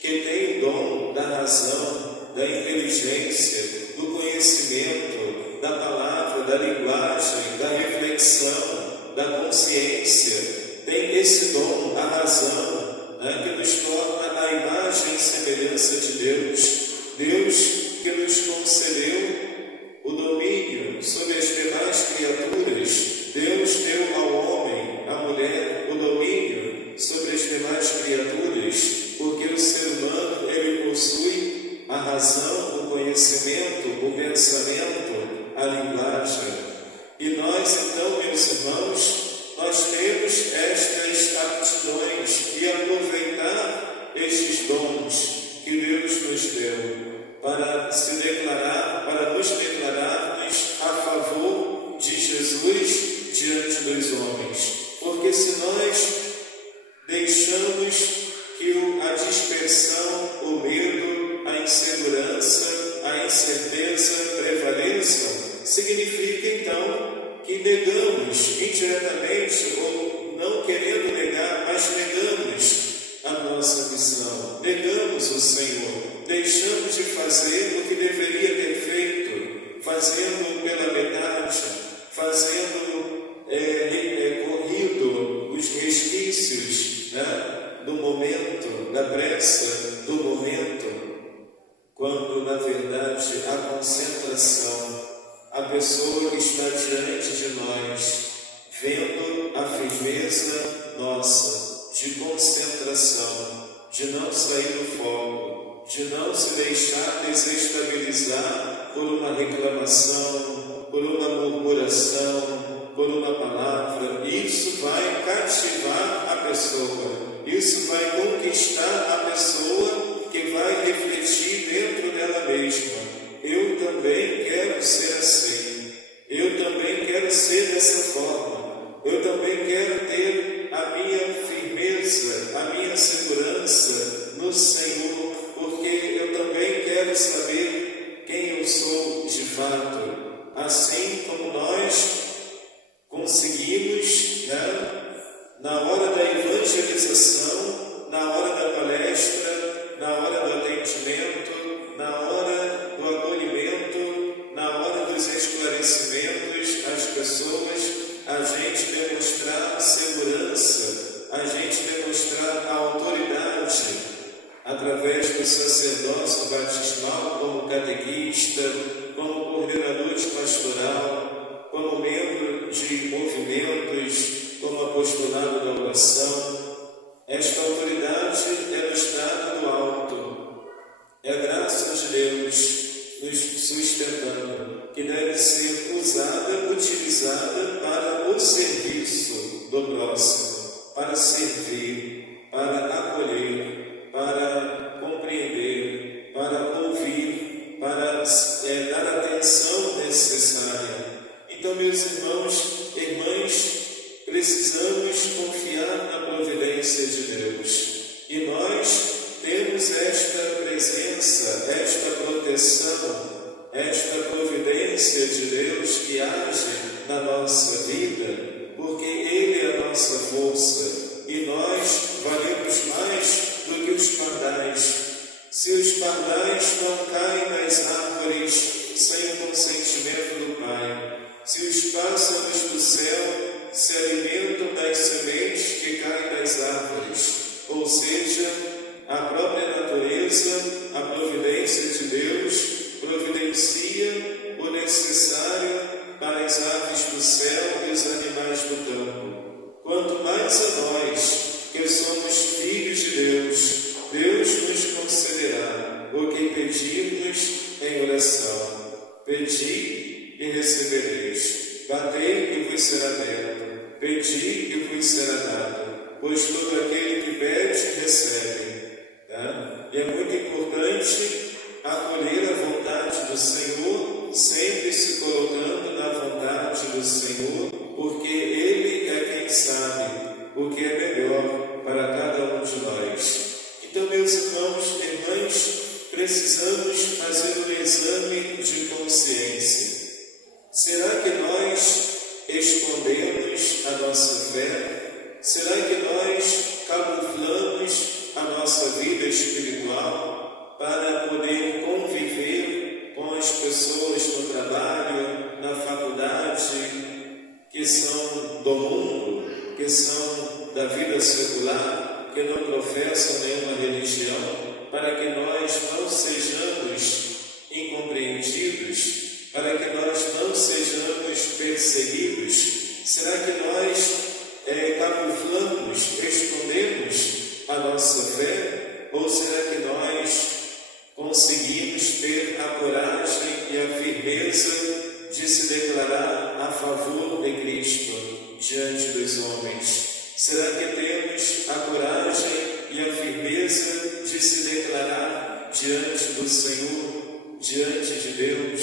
que tem o dom da razão, da inteligência, do conhecimento, da palavra, da linguagem, da reflexão, da consciência, tem esse dom, a razão, que nos torna a imagem e semelhança de Deus. Deus que nos concedeu o domínio sobre as demais criaturas. Deus deu ao homem, à mulher, o domínio sobre as demais criaturas, porque o ser humano, ele possui a razão, o conhecimento, o pensamento, a linguagem. E nós, então, meus irmãos, nós temos estas aptidões e aproveitar estes dons que Deus nos deu para se declarar, para nos declararmos a favor de Jesus diante dos homens. Porque se nós deixamos que a dispersão, o medo, a insegurança, a incerteza prevaleçam, significa então que negamos indiretamente, ou não querendo negar, mas negamos nossa missão, negamos o Senhor, deixamos de fazer o que deveria ter feito, fazendo pela metade, fazendo corrido os resquícios, né, do momento, da pressa do momento, quando na verdade a concentração, a pessoa que está diante de nós, vendo a firmeza nossa de concentração, de não sair do foco, de não se deixar desestabilizar por uma reclamação, por uma murmuração, por uma palavra, isso vai cativar a pessoa, isso vai conquistar a pessoa que vai refletir dentro dela mesma. Eu também quero ser assim, eu também quero ser dessa forma, eu também quero ter a minha firmeza, a minha segurança no Senhor, porque eu também quero saber quem eu sou de fato, assim como nós conseguimos, né, na hora da evangelização, na hora da palestra, na hora do atendimento, na hora do acolhimento, na hora dos esclarecimentos às pessoas, a gente demonstrar segurança, a gente demonstrar a autoridade através do sacerdócio batismal como catequista, como coordenador de pastoral, como membro de movimentos, como apostolado da oração. Esta autoridade é nos dada do alto, é a graça de Deus nos sustentando, que deve ser utilizada para o serviço do próximo, para servir, para acolher, para compreender, para ouvir, para dar a atenção necessária. Então, meus irmãos e irmãs, precisamos confiar na providência de Deus. E nós temos esta presença, esta proteção, esta providência de Deus que age na nossa vida, porque Ele é a nossa força e nós valemos mais do que os pardais. Se os pardais não caem nas árvores sem o consentimento do Pai, se os pássaros do céu se alimentam das sementes que caem das árvores, ou seja, a própria natureza, a providência de Deus providencia o necessário para as aves do céu e os animais do campo. Quanto mais a nós, que somos filhos de Deus, Deus nos concederá o que pedirmos em oração. Pedi e recebereis. Batei e vos será aberto. Pedi e vos será dado. Pois todo aquele que pede, recebe. Tá? E é muito importante acolher a vontade do Senhor, sempre se colocando na vontade do Senhor, porque Ele é quem sabe o que é melhor para cada um de nós. Então, meus irmãos e irmãs, precisamos fazer um exame de consciência. Será que nós escondemos a nossa fé? Será que nós camuflamos a nossa vida espiritual para poder conviver com as pessoas no trabalho, na faculdade, que são do mundo, que são da vida secular, que não professam nenhuma religião, para que nós não sejamos incompreendidos, para que nós não sejamos perseguidos? Será que nós camuflamos, escondemos a nossa fé? Ou será que nós conseguimos ter a coragem e a firmeza de se declarar a favor de Cristo diante dos homens? Será que temos a coragem e a firmeza de se declarar diante do Senhor, diante de Deus,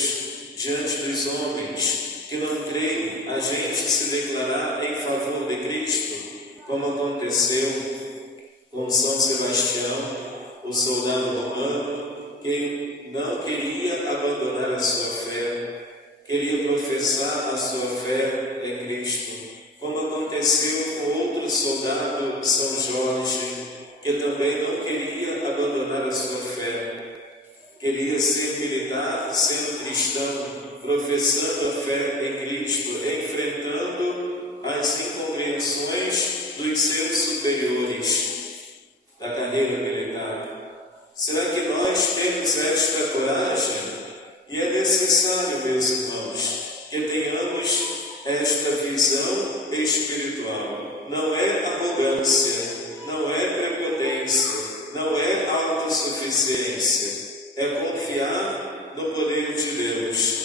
diante dos homens que não creem, a gente se declarar em favor de Cristo, como aconteceu com São Sebastião, o soldado romano, que não queria abandonar a sua fé, queria professar a sua fé em Cristo, como aconteceu com outro soldado, São Jorge, que também não queria ser militar, sendo cristão, professando a fé em Cristo, enfrentando as incompreensões dos seus superiores da carreira militar. Será que nós temos esta coragem? E é necessário, meus irmãos, que tenhamos esta visão espiritual. Não é arrogância, não é prepotência, não é autossuficiência. É confiar no poder de Deus.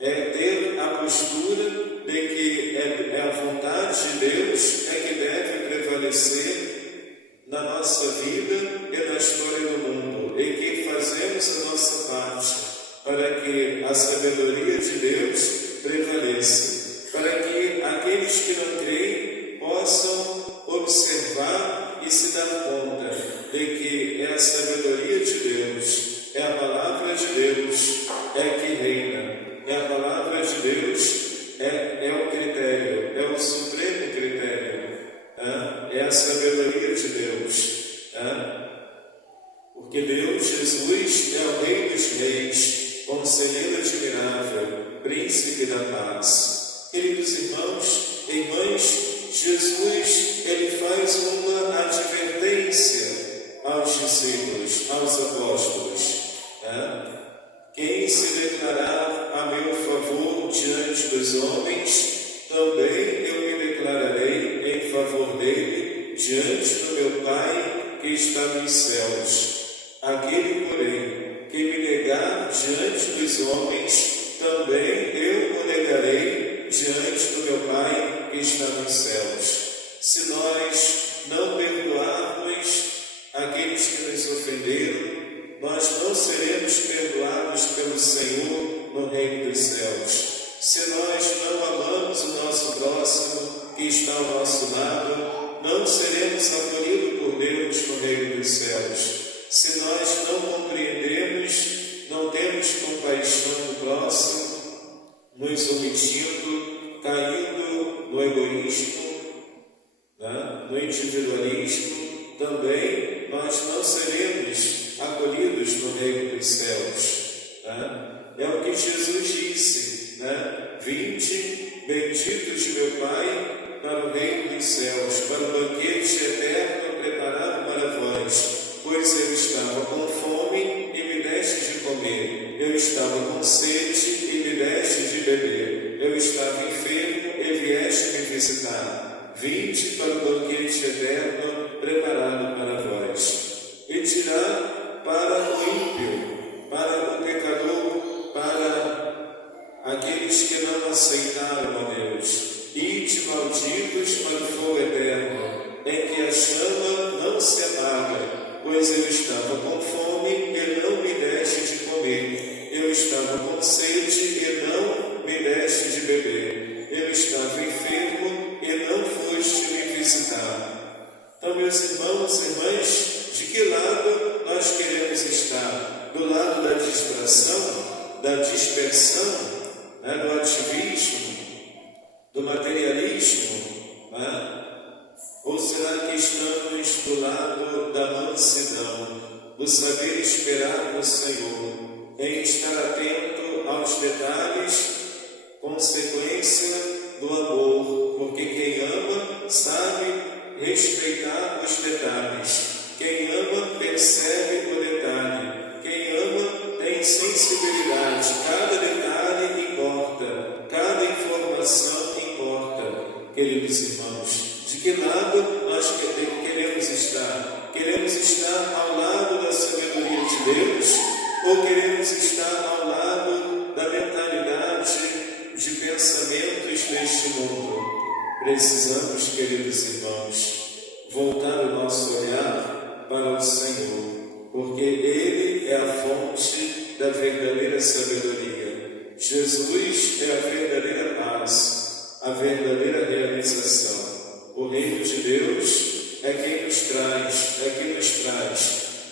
É ter a postura de que é a vontade de Deus que deve prevalecer na nossa vida e na história do mundo. E que fazemos a nossa parte para que a sabedoria de Deus prevaleça. Para que aqueles que não creem possam observar e se dar conta de que é a sabedoria de Deus, é a palavra de Deus, é que reina, é a palavra de Deus, é o critério, é o supremo critério, é a sabedoria de Deus, porque Deus, Jesus, é o Rei dos Reis, Conselheiro admirável, Príncipe da paz. Queridos irmãos e irmãs, Jesus, ele faz uma advertência aos discípulos, aos apóstolos. Quem se declarar a meu favor diante dos homens, também eu me declararei em favor dele diante do meu Pai que está nos céus. Aquele, porém, que me negar diante dos homens, também eu o negarei diante do meu Pai que está nos céus. Se nós não perdoarmos aqueles que nos ofenderam, nós não seremos perdoados pelo Senhor no reino dos céus. Se nós não amamos o nosso próximo que está ao nosso lado, não seremos acolhidos por Deus no reino dos céus. Se nós não compreendemos, não temos compaixão do próximo, nos omitindo, caindo no egoísmo, no individualismo, também nós não seremos acolhidos no reino dos céus. É o que Jesus disse, vinde, benditos de meu Pai, para o reino dos céus, para o banquete eterno preparado para vós. Pois eu estava com fome e me deste de comer, eu estava com sede e me deste de beber, eu estava enfermo e vieste me visitar. Vinde para o banquete eterno preparado para vós. E dirá para o ímpio, para o pecador, para aqueles que não aceitaram a Deus: ide malditos para o fogo eterno, em que a chama não se apaga. Pois eu estava com fome e não me deste de comer, eu estava com sede e não me deste de beber, eu estava enfermo e não foste me visitar. Então, meus irmãos e irmãs, de que lado nós queremos estar? Do lado da distração, da dispersão, do ativismo, do materialismo, ou será que estamos do lado da mansidão, do saber esperar no Senhor, em estar atento aos detalhes, consequência do amor, porque quem ama sabe respeitar os detalhes, quem ama percebe o detalhe, quem ama tem sensibilidade, cada detalhe importa, cada informação importa. Queridos irmãos, de que lado nós queremos estar? Queremos estar ao lado da sabedoria de Deus ou queremos estar ao lado da mentalidade de pensamentos deste mundo? Precisamos, queridos irmãos, voltar o nosso olhar para o Senhor, porque Ele é a fonte da verdadeira sabedoria. Jesus é a verdadeira paz, a verdadeira realização. O reino de Deus é quem nos traz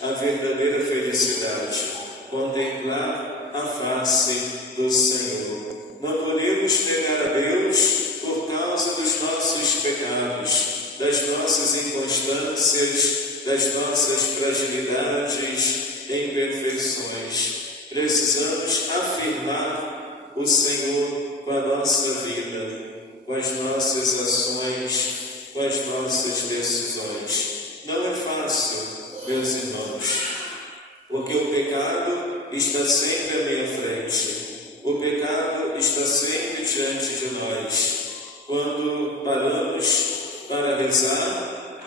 a verdadeira felicidade, contemplar a face do Senhor. Não podemos negar a Deus por causa dos nossos pecados, das nossas inconstâncias, das nossas fragilidades e imperfeições. Precisamos afirmar o Senhor com a nossa vida, com as nossas ações, com as nossas decisões. Não é fácil, meus irmãos, porque o pecado está sempre à minha frente. O pecado está sempre diante de nós. Quando paramos para rezar,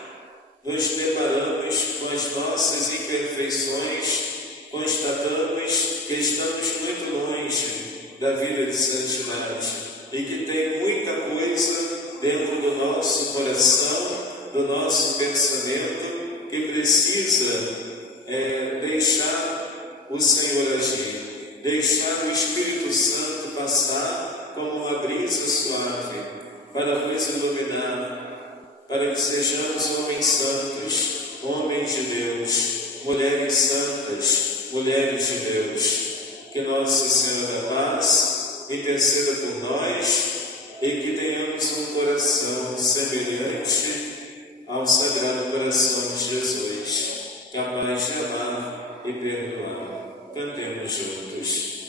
nos deparamos com as nossas imperfeições, constatamos que estamos muito longe da vida de santidade e que tem muita coisa dentro do nosso coração, do nosso pensamento, que precisa deixar o Senhor agir, deixar o Espírito Santo passar como uma brisa suave para nos iluminar, para que sejamos homens santos, homens de Deus, mulheres santas, mulheres de Deus. Que Nossa Senhora da Paz interceda por nós e que tenhamos um coração semelhante ao Sagrado Coração de Jesus, capaz de amar e perdoar. Cantemos juntos.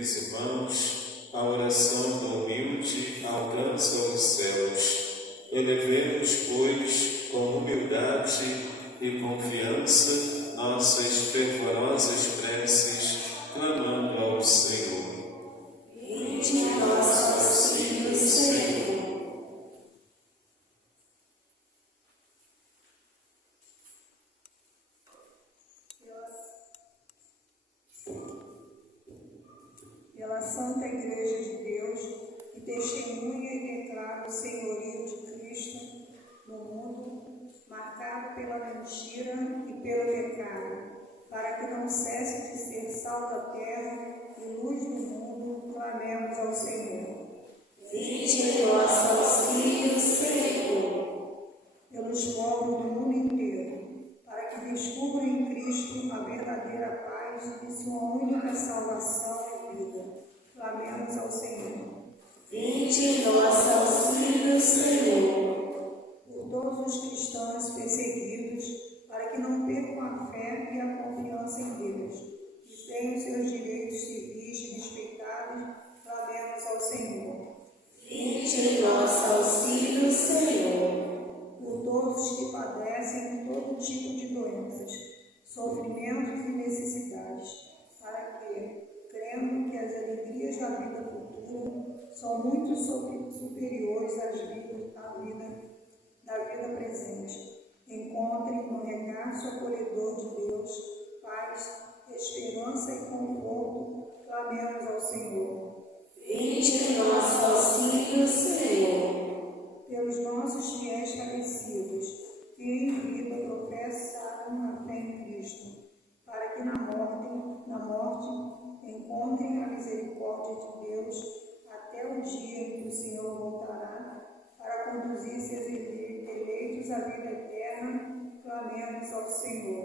queridos irmãos, a oração do humilde alcança os céus. Elevemos, pois, com humildade e confiança nossas fervorosas preces, clamando ao Senhor. Vinde em nosso auxílio, Senhor. Pela Santa Igreja de Deus, que testemunha e declara o senhorio de Cristo no mundo, marcado pela mentira e pelo pecado, para que não cesse de ser sal da terra e luz do mundo, clamemos ao Senhor. Vinde em nosso auxílio, Senhor. Pelos povos do mundo inteiro, para que descubram em Cristo a verdadeira paz e sua única salvação e vida. Clamemos ao Senhor. Vinde em nosso auxílio, Senhor. Por todos os cristãos perseguidos, para que não percam a fé e a confiança em Deus, e tenham seus direitos civis respeitados, clamemos ao Senhor. Vinde em nosso auxílio, Senhor. Por todos os que padecem todo tipo de doenças, sofrimentos e necessidades, para que, crendo que as alegrias da vida futura são muito superiores da vida presente, encontrem no regaço acolhedor de Deus paz, esperança e conforto, clamemos ao Senhor. Vinde em nosso auxílio, Senhor. Pelos nossos fiéis falecidos, que em vida professaram a fé em Cristo, para que na morte encontrem a misericórdia de Deus até o dia em que o Senhor voltará para conduzir seus eleitos à vida eterna, clamemos ao Senhor.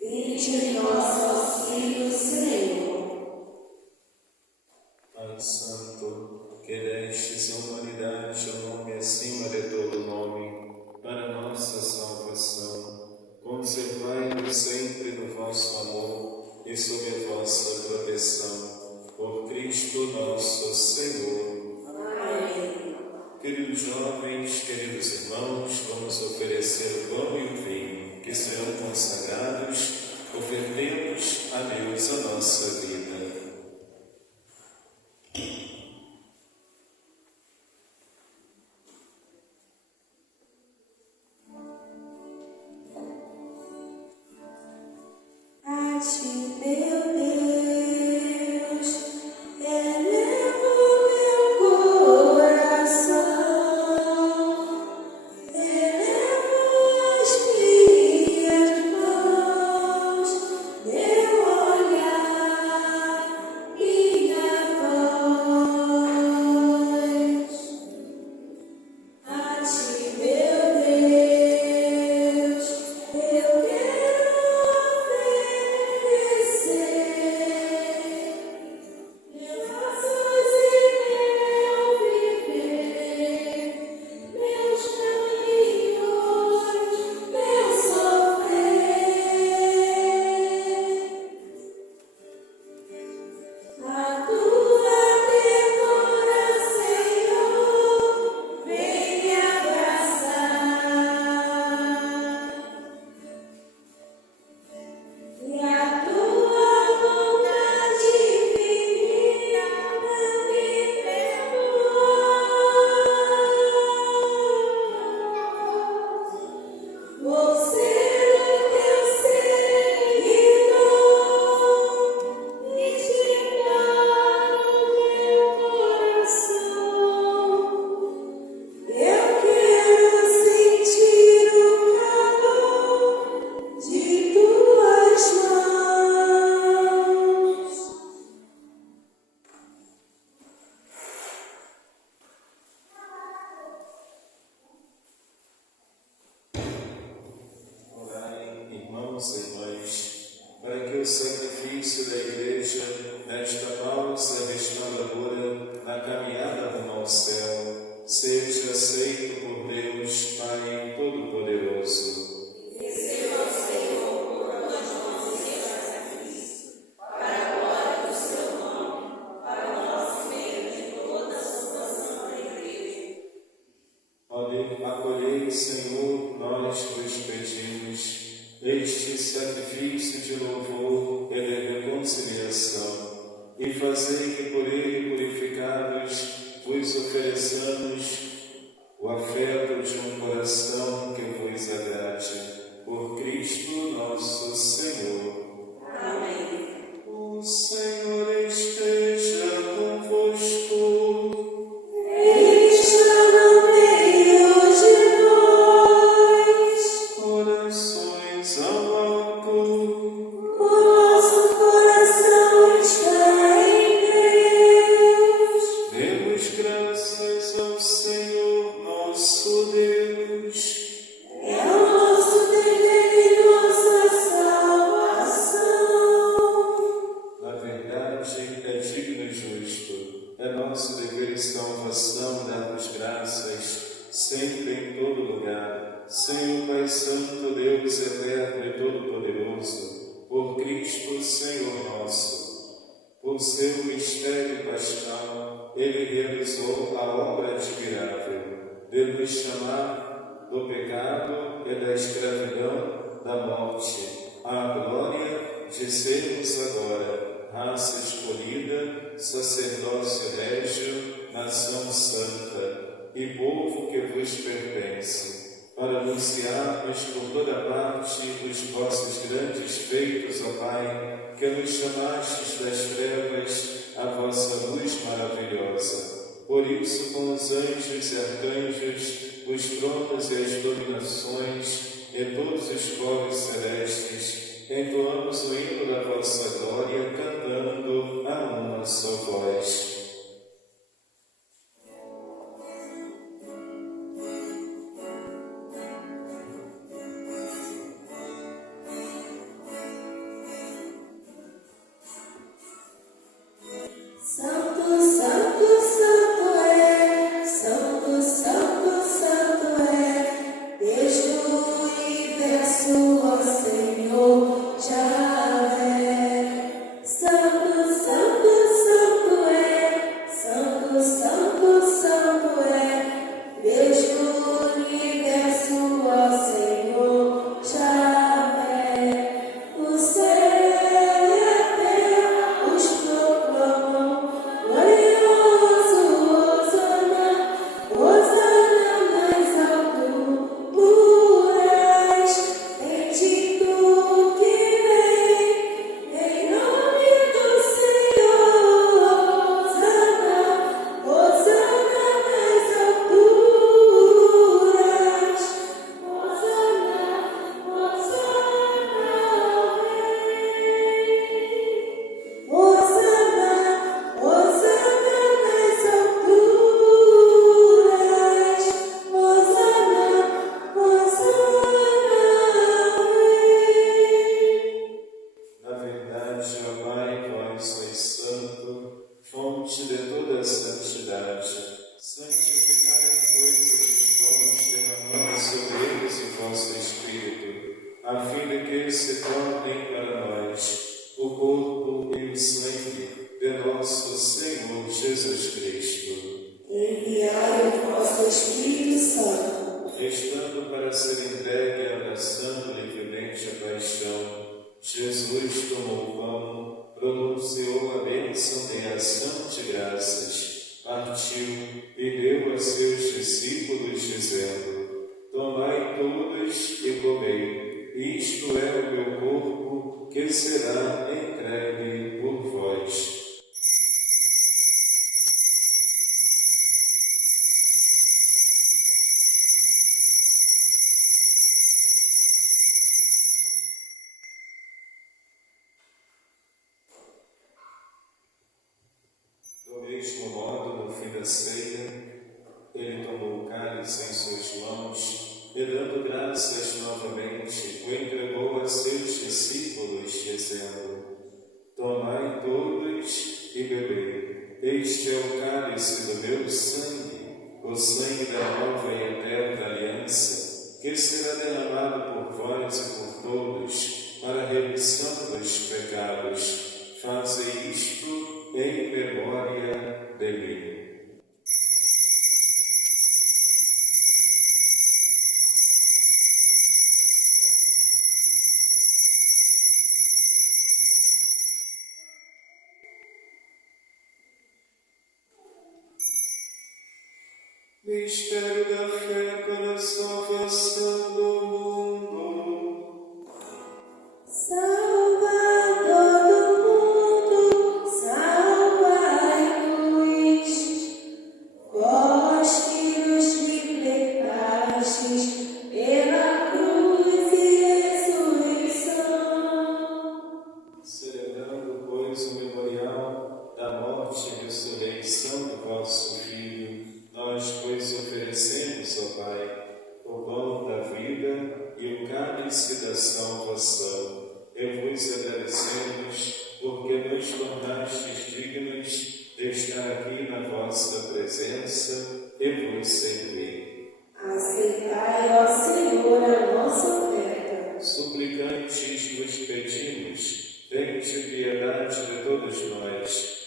Vinde em nosso auxílio, Senhor. Pai Santo, que destes a humanidade o nome acima de todo nome, para nossa salvação, conservai-nos sempre no vosso amor e sob a vossa proteção, por Cristo nosso Senhor. Amém. Queridos jovens, queridos irmãos, vamos oferecer o pão e o vinho, que serão consagrados. Ofertemos a Deus a nossa vida. A ti, meu Deus, elevo meu coração, elevo as minhas mãos, meu olhar, minha voz. A ti, meu Deus, eu quero oferecer meus passos e meu viver, meus caminhos, meu sofrer. A tua ternura, Senhor, vem me abraçar. E a tua vontade infinita me perdoa. Vou ser o teu seguidor e te dar o meu coração. Eu quero sentir o calor de tuas mãos. Orai, irmãos e irmãs, para que o sacrifício da Igreja, nesta pausa restauradora na caminhada rumo ao céu, seja aceito por Deus, Pai Todo-Poderoso. Para a glória do seu nome, Senhor nosso. Por seu mistério pascal, ele realizou a obra admirável de nos chamar do pecado e da escravidão da morte, à glória de sermos agora raça escolhida, sacerdócio régio, nação santa e povo que vos pertence, para anunciarmos por toda parte os vossos grandes feitos, ó Pai, que nos chamastes das trevas à vossa luz maravilhosa. Por isso, com os anjos e arcanjos, os tronos e as dominações e todos os coros celestes, entoamos o hino da vossa glória, cantando a uma só voz. Mistério da fé para a salvação do mundo. Salvador do mundo, salvai-nos. Vós que nos libertastes pela cruz e ressurreição. Celebrando, pois, o memorial da morte e ressurreição do vosso Filho, nós, pois, oferecemos, ó Pai, o pão da vida e o cálice da salvação, e vos agradecemos, porque nos tornastes dignos de estar aqui na vossa presença e vos servir. Aceitai, ó Senhor, a nossa oferta. Suplicantes vos pedimos, tende caridade de todos nós,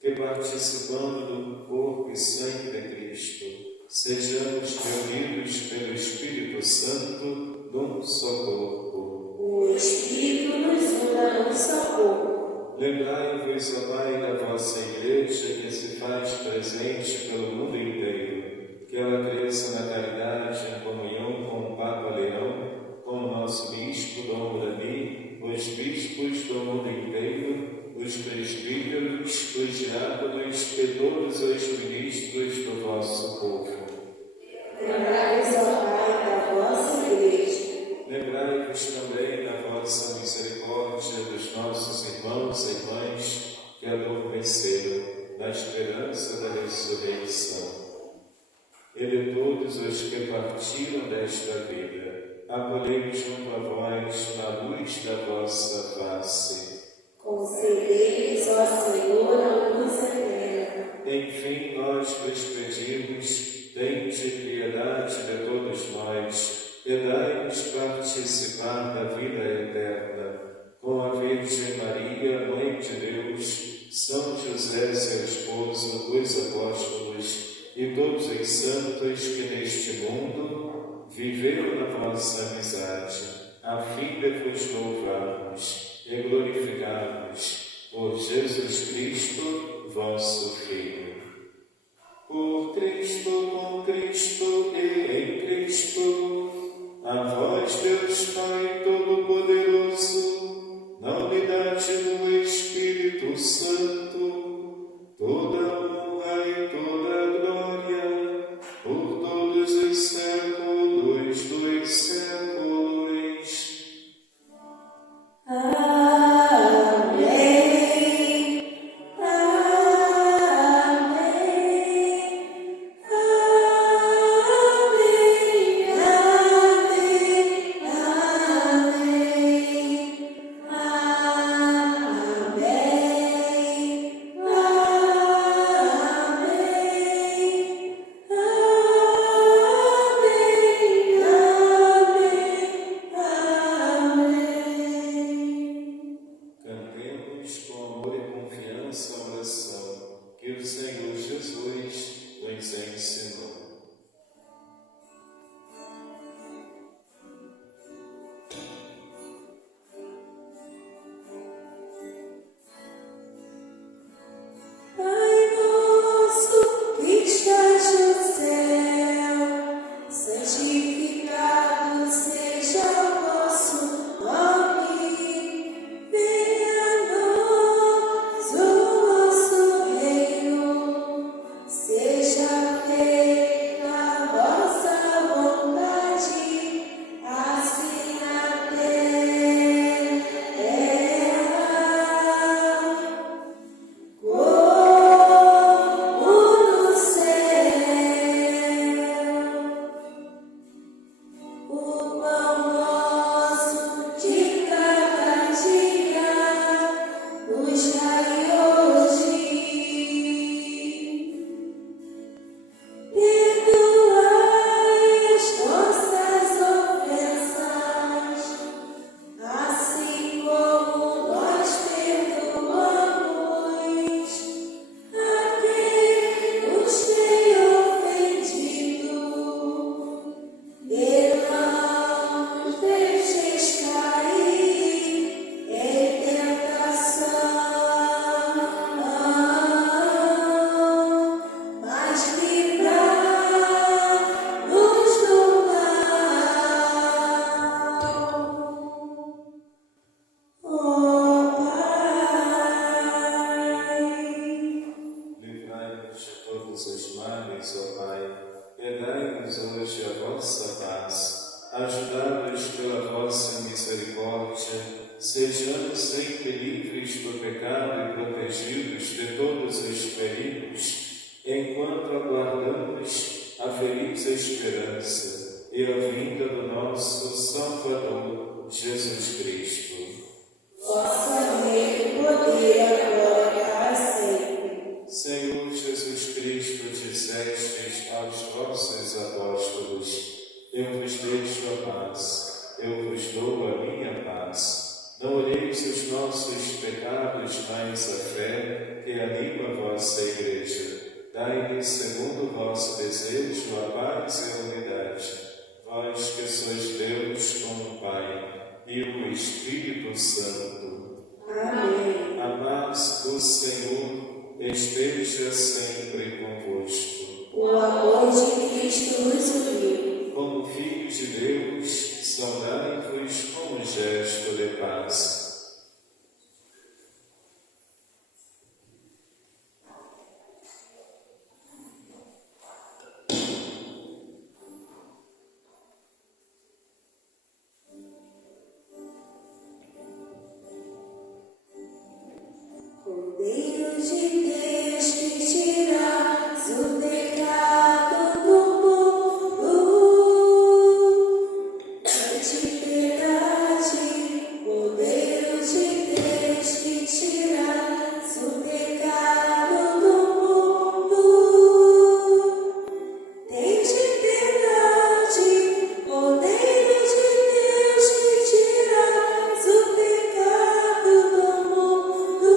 que participando do corpo e sangue de Cristo, sejamos reunidos pelo Espírito Santo num só corpo. O Espírito nos una num só corpo. Lembrai-vos, ó Pai, da vossa Igreja, que se faz presente pelo mundo inteiro, que ela cresça na caridade, em comunhão com o Papa Leão, com o nosso Bispo Dom Urani, os bispos do mundo inteiro, os presbíteros, os diáconos e todos os ministros do vosso povo. Lembrai-vos, ó Pai, da vossa Igreja. Lembrai-vos também da vossa misericórdia dos nossos irmãos e irmãs que adormeceram na esperança da ressurreição. E de todos os que partiram desta vida, acolhei junto a vós na luz da vossa face. Concedei-lhes, ó Senhor, a luz eterna. Enfim, nós vos pedimos, tende piedade de todos nós, e dai-nos participar da vida eterna, com a Virgem Maria, Mãe de Deus, São José, seu esposo, os apóstolos e todos os santos que neste mundo viveram na vossa amizade, a fim de vos louvarmos e glorificar-vos por Jesus Cristo, vosso Filho. Por Cristo, com Cristo e em Cristo, a vós, Deus Pai Todo-Poderoso, na unidade do Espírito Santo, toda honra e toda glória, por todos os séculos dos séculos. Sejamos sempre livres do pecado e protegidos de todos os perigos, enquanto aguardamos a feliz esperança e a vinda do nosso Salvador, Jesus Cristo. Vossa Mãe, o poder e a glória para sempre. Senhor Jesus Cristo, dissestes aos vossos apóstolos: eu vos deixo a paz, eu vos dou a minha paz. Não olheis os nossos pecados, dai-nos mais a fé que anima a vossa Igreja. Dai-lhe, segundo o vosso desejo, a paz e a unidade. Vós que sois Deus com o Pai e o Espírito Santo. Amém. A paz do Senhor esteja sempre convosco. O amor de Cristo nos uniu. Como filhos de Deus, saudai-vos com um gesto de paz. Cordeiro de Deus que tiras o pecado do mundo, de piedade, Cordeiro de Deus que tiras o pecado do mundo, tem de piedade, Cordeiro de Deus que tiras o pecado do mundo.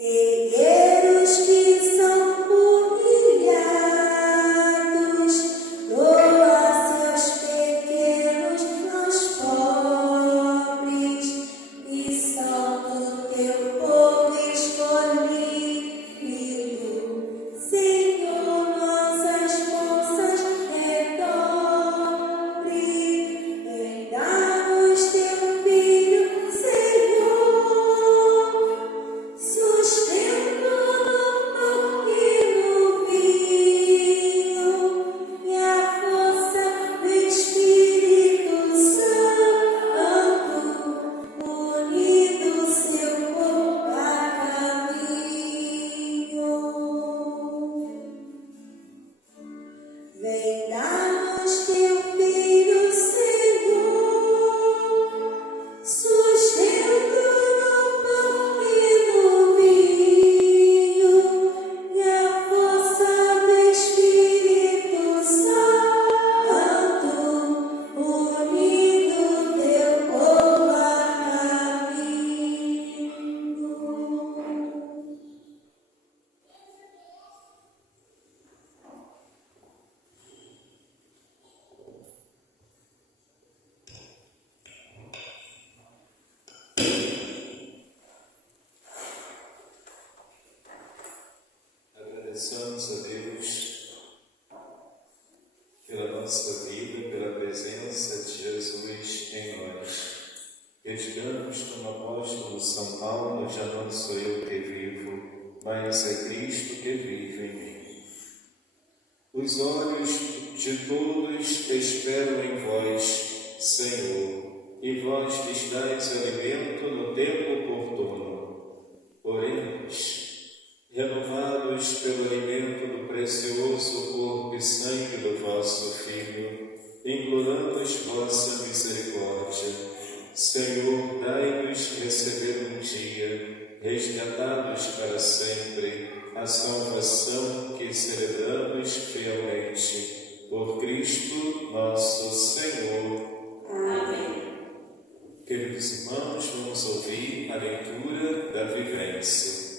Guerreiros que são humilhados, doa seus pequenos aos pobres, que são do teu povo escolhido. Senhor, nossas forças redobre, em dar-nos teu Filho, Senhor, sustento no pão e no vinho, e a força do Espírito Santo, unido seu povo a caminho. Vem dar-nos teu Filho, Senhor, sustento no pão e no vinho, e a força do Espírito Santo, unido teu povo a caminho. Agradeçamos a Deus pela nossa vida, pela presença de Jesus em nós. Digamos como apóstolo São Paulo: já não sou eu que vivo, mas é Cristo que vive em mim. Os olhos de todos esperam em vós, Senhor, e vós lhes dais alimento no tempo oportuno. Oremos. Renovados pelo alimento do precioso corpo e sangue do vosso Filho, imploramos vossa misericórdia. Senhor, dai-nos receber um dia, resgatados para sempre, a salvação que celebramos fielmente. Por Cristo nosso Senhor. Amém. Queridos irmãos, vamos ouvir a leitura da vivência.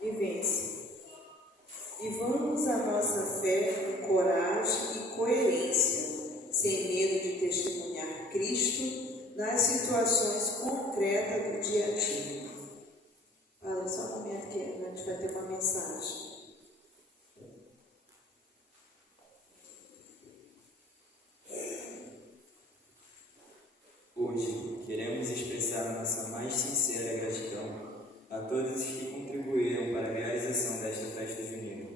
Vivência. Vivamos a nossa fé com coragem e coerência, sem medo de testemunhar Cristo nas situações concretas do dia a dia. Olha, só um momento que a gente vai ter uma mensagem. Hoje, queremos expressar nossa mais sincera gratidão a todos os que contribuíram para a realização desta festa junina.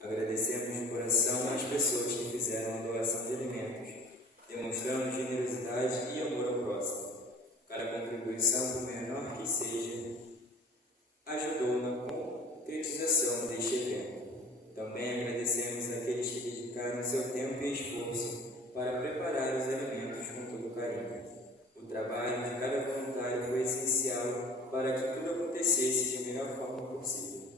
Agradecemos de coração às pessoas que fizeram a doação de alimentos, demonstrando generosidade e amor ao próximo. Cada contribuição, por menor que seja, ajudou na concretização deste evento. Também agradecemos àqueles que dedicaram seu tempo e esforço para preparar os alimentos com todo carinho. O trabalho de cada voluntário foi essencial para que tudo acontecesse de melhor forma possível.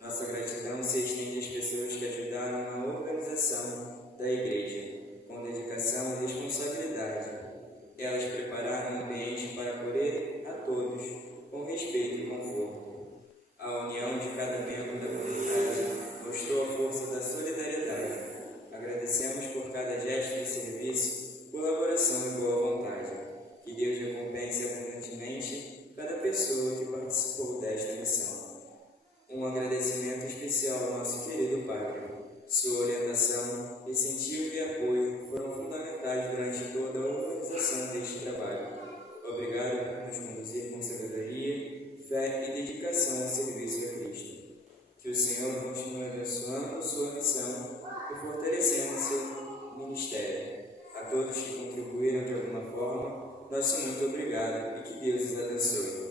Nossa gratidão se estende às pessoas que ajudaram na organização da igreja, com dedicação e responsabilidade. Elas prepararam o ambiente para acolher a todos com respeito e conforto. A união de cada membro da comunidade mostrou a força da solidariedade. Agradecemos por cada gesto de serviço, colaboração e boa vontade. Que Deus recompense abundantemente cada pessoa que participou desta missão. Um agradecimento especial ao nosso querido Padre. Sua orientação, incentivo e apoio foram fundamentais durante toda a organização deste trabalho. Obrigado por nos conduzir com sabedoria, fé e dedicação ao serviço a Cristo. Que o Senhor continue abençoando sua missão e fortalecendo seu ministério. A todos que contribuíram de alguma forma, nosso muito obrigado e que Deus os abençoe.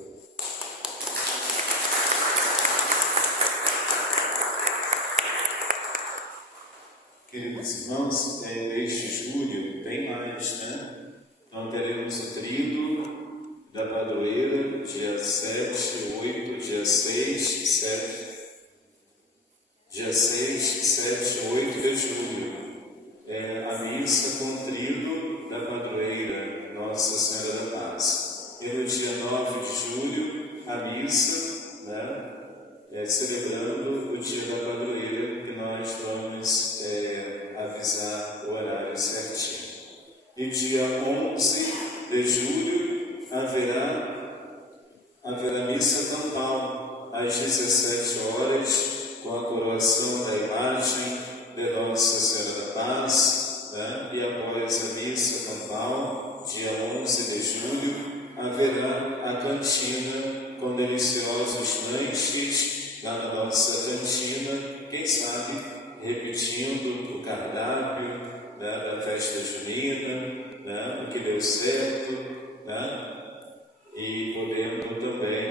Queridos irmãos, este julho tem mais, né? Então teremos o trido da padroeira, dia 7, missa, né, celebrando o dia da padroeira, que nós vamos avisar o horário certinho. E dia 11 de julho haverá missa campal, às 17 horas, com a coroação da imagem de Nossa Senhora da Paz, né? E após a missa campal, dia 11 de julho, haverá a cantina com deliciosos lanches lá na nossa cantina, quem sabe repetindo o cardápio, né, da festa junina, né, o que deu certo, né, e podendo também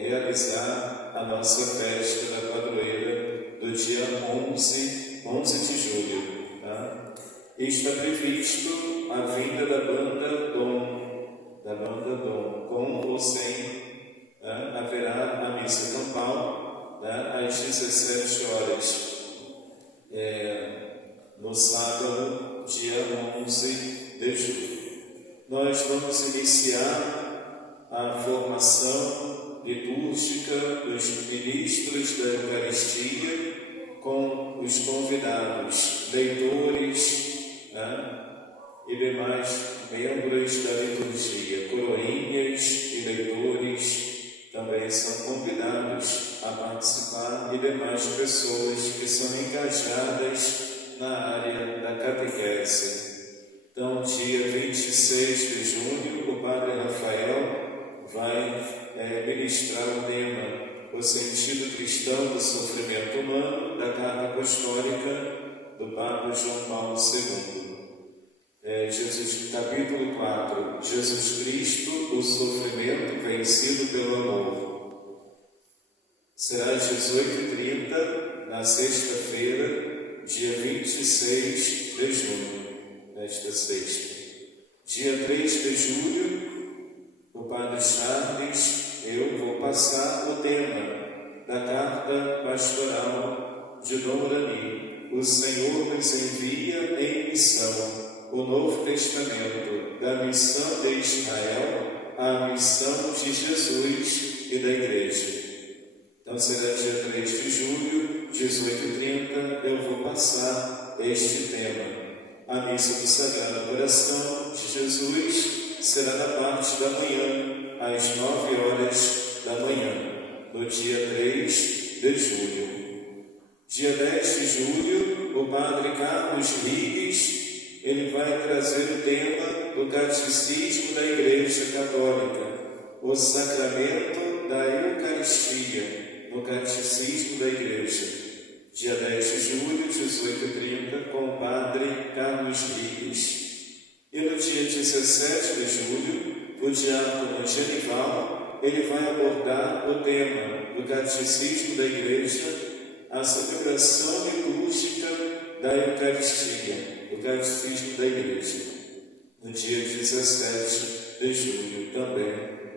realizar a nossa festa da padroeira do dia 11 de julho. Tá? E está previsto a vinda da banda Dom, com ou sem, né? Haverá a missa campal, né? Às 17 horas, no sábado, dia 11 de julho. Nós vamos iniciar a formação litúrgica dos ministros da Eucaristia com os convidados, leitores, né, e demais membros da liturgia, coroinhas e leitores também são convidados a participar, e demais pessoas que são engajadas na área da catequese. Então, dia 26 de junho, o Padre Rafael vai ministrar o tema O Sentido Cristão do Sofrimento Humano, da Carta Apostólica do Papa João Paulo II. Capítulo 4, Jesus Cristo, o sofrimento vencido pelo amor. Será às 18h30, na sexta-feira, dia 26 de junho. Nesta sexta. Dia 3 de julho, o Padre Charles, eu vou passar o tema da carta pastoral de Dom Rani. O Senhor nos envia em missão, o Novo Testamento, da missão de Israel à missão de Jesus e da Igreja. Então será dia 3 de julho, 18h30, eu vou passar este tema. A missa do Sagrado Coração de Jesus será da parte da manhã, às 9 horas da manhã, no dia 3 de julho. Dia 10 de julho, o Padre Carlos Rigues, ele vai trazer o tema do Catecismo da Igreja Católica, o Sacramento da Eucaristia, no Catecismo da Igreja. Dia 10 de julho, 18h30, com o Padre Carlos Rigues. E no dia 17 de julho, o diácono Genival, ele vai abordar o tema do Catecismo da Igreja, a celebração litúrgica da Eucaristia, do Catecismo da Igreja. No dia 17 de julho, também,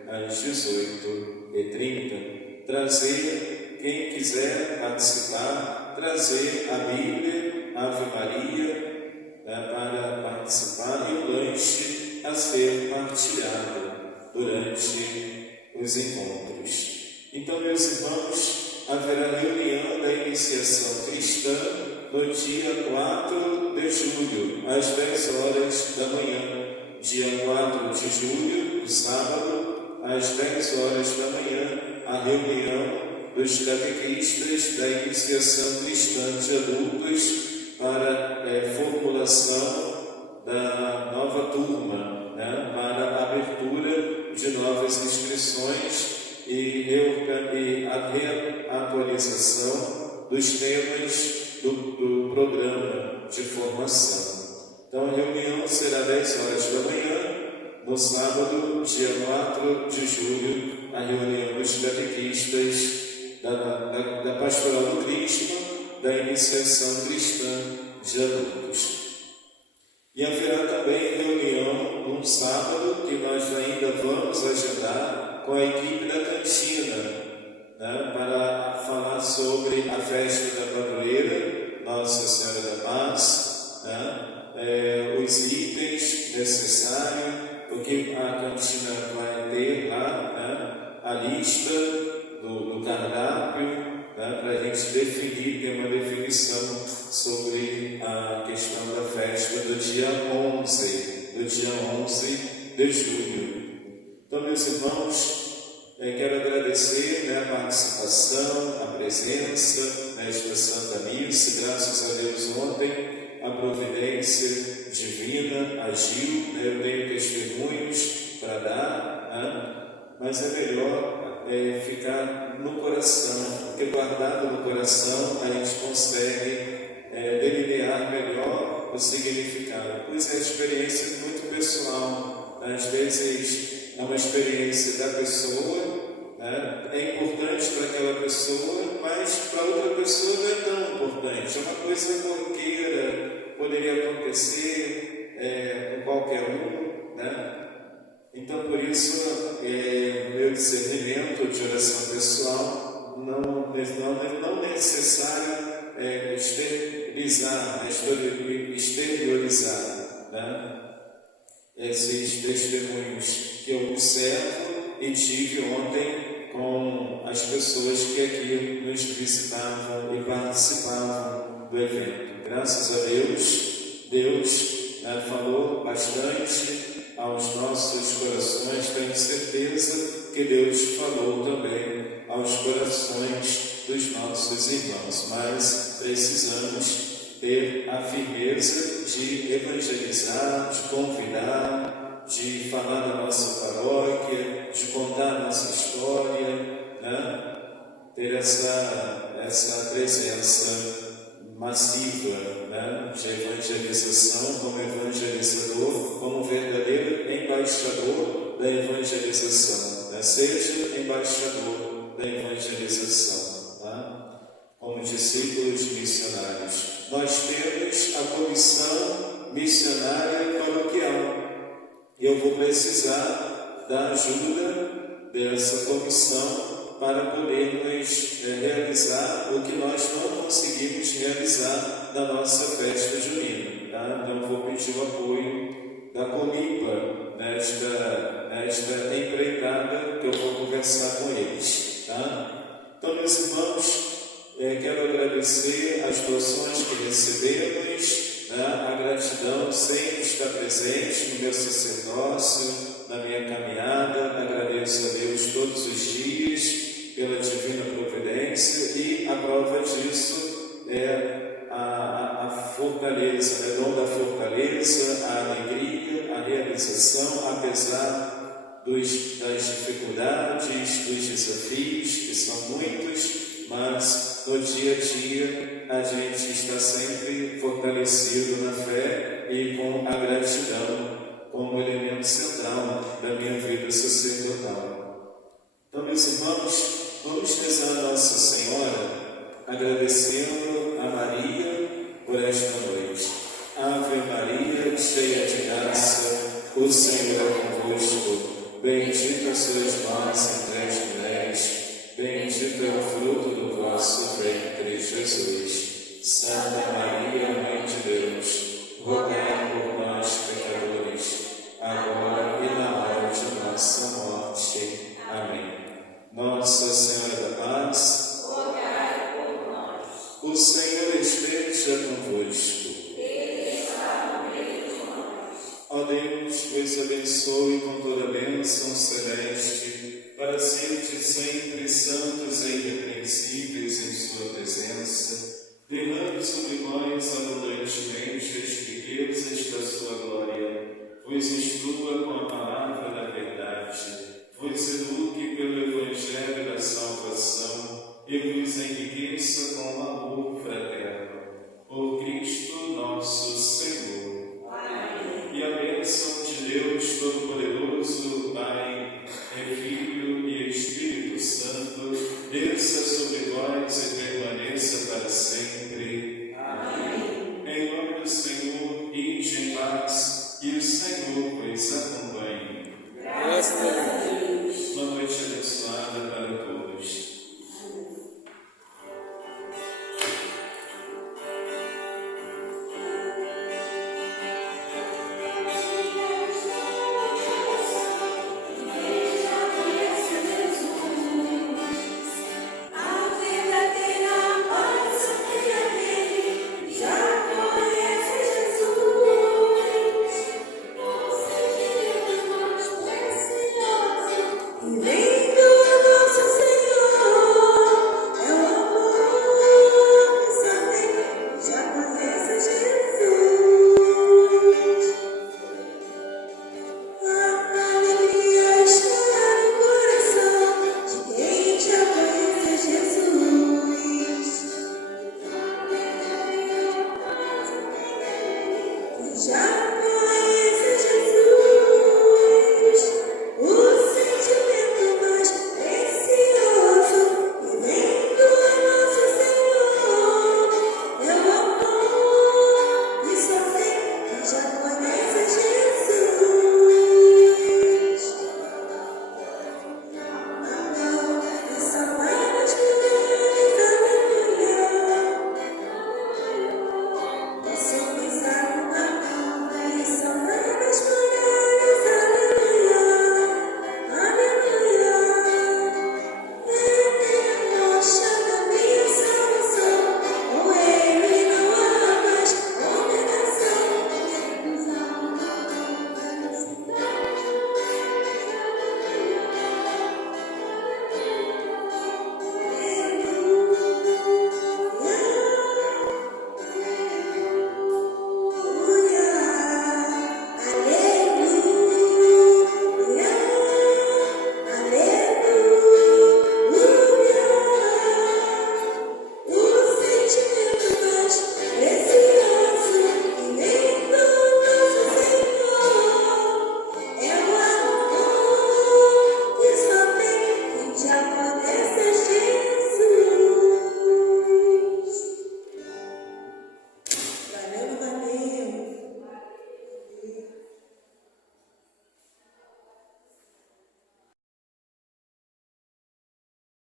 às 18h30, trazer, quem quiser participar, trazer a Bíblia, a Ave Maria, para participar, e o lanche a ser partilhado durante os encontros. Então, meus irmãos, haverá reunião da iniciação cristã no dia 4 de julho, às 10 horas da manhã. Dia 4 de julho, no sábado, às 10 horas da manhã, a reunião dos catequistas da iniciação cristã de adultos para formulação da nova turma, né, para a abertura de novas inscrições e a reatualização dos temas do programa de formação. Então, a reunião será 10 horas da manhã, no sábado, dia 4 de julho, a reunião dos catequistas da Pastoral do Cristo, da iniciação cristã de adultos. E haverá também reunião num sábado, que nós ainda vamos agendar com a equipe da cantina, né, para falar sobre a festa da padroeira, Nossa Senhora da Paz, né, os itens necessários, o que a cantina vai ter lá, né, né, a lista do cardápio, né, para a gente definir, ter uma definição sobre a questão da festa do dia 11 de julho. Então, meus irmãos, quero agradecer, né, a participação, a presença nesta Santa Missa. Graças a Deus, ontem a providência divina agiu, né? Eu tenho testemunhos para dar, né? Mas é melhor ficar no coração, porque guardado no coração a gente consegue delinear melhor o significado, pois é experiência muito pessoal. Às vezes é uma experiência da pessoa, né? É importante para aquela pessoa, mas para outra pessoa não é tão importante. É uma coisa corriqueira, poderia acontecer com qualquer um, né? Então, por isso, meu discernimento de oração pessoal não é necessário exteriorizar, né? Esses testemunhos que eu observo e tive ontem com as pessoas que aqui nos visitavam e participavam do evento. Graças a Deus, falou bastante aos nossos corações. Tenho certeza que Deus falou também aos corações dos nossos irmãos, mas precisamos ter a firmeza de evangelizar, de convidar, de falar da nossa paróquia, de contar a nossa história, né? Ter essa presença massiva, né, de evangelização, como evangelizador, como verdadeiro embaixador da evangelização, né? Seja embaixador da evangelização, tá? Como discípulos missionários. Nós temos a comissão missionária paroquial e eu vou precisar da ajuda dessa comissão para podermos realizar o que nós não conseguimos realizar na nossa festa junina, tá? Então vou pedir o apoio da Comipa nesta empreitada que eu vou conversar com eles, tá? Então, meus irmãos, quero agradecer as doações que recebemos, né? A gratidão sempre está presente no meu sacerdócio, na minha caminhada. Agradeço a Deus todos os dias pela divina providência, e a prova disso é a fortaleza, o dom da fortaleza, a alegria, a realização, apesar das dificuldades, dos desafios, que são muitos, mas no dia a dia a gente está sempre fortalecido na fé e com a gratidão como elemento central da minha vida sacerdotal. Então, meus irmãos, vamos rezar a Nossa Senhora, agradecendo a Maria por esta noite. Ave Maria, cheia de graça, o Senhor é convosco. Bendita sois vós entre as mulheres, bendito é o fruto do vosso ventre, Jesus. Santa Maria, Mãe de Deus, rogai por nós, pecadores, agora e na hora de nossa morte. Amém. Nossa Senhora da Paz, rogai por nós. O Senhor esteja convosco. Ele está no meio de nós. Ó Deus, vos abençoe com toda a bênção celeste, para serdes sempre santos e irrepreensíveis em sua presença. Derrame sobre nós abundantemente as riquezas da sua glória. Vos instrua com a palavra da verdade. Vos eduque pelo Evangelho da salvação e vos enriqueça com o amor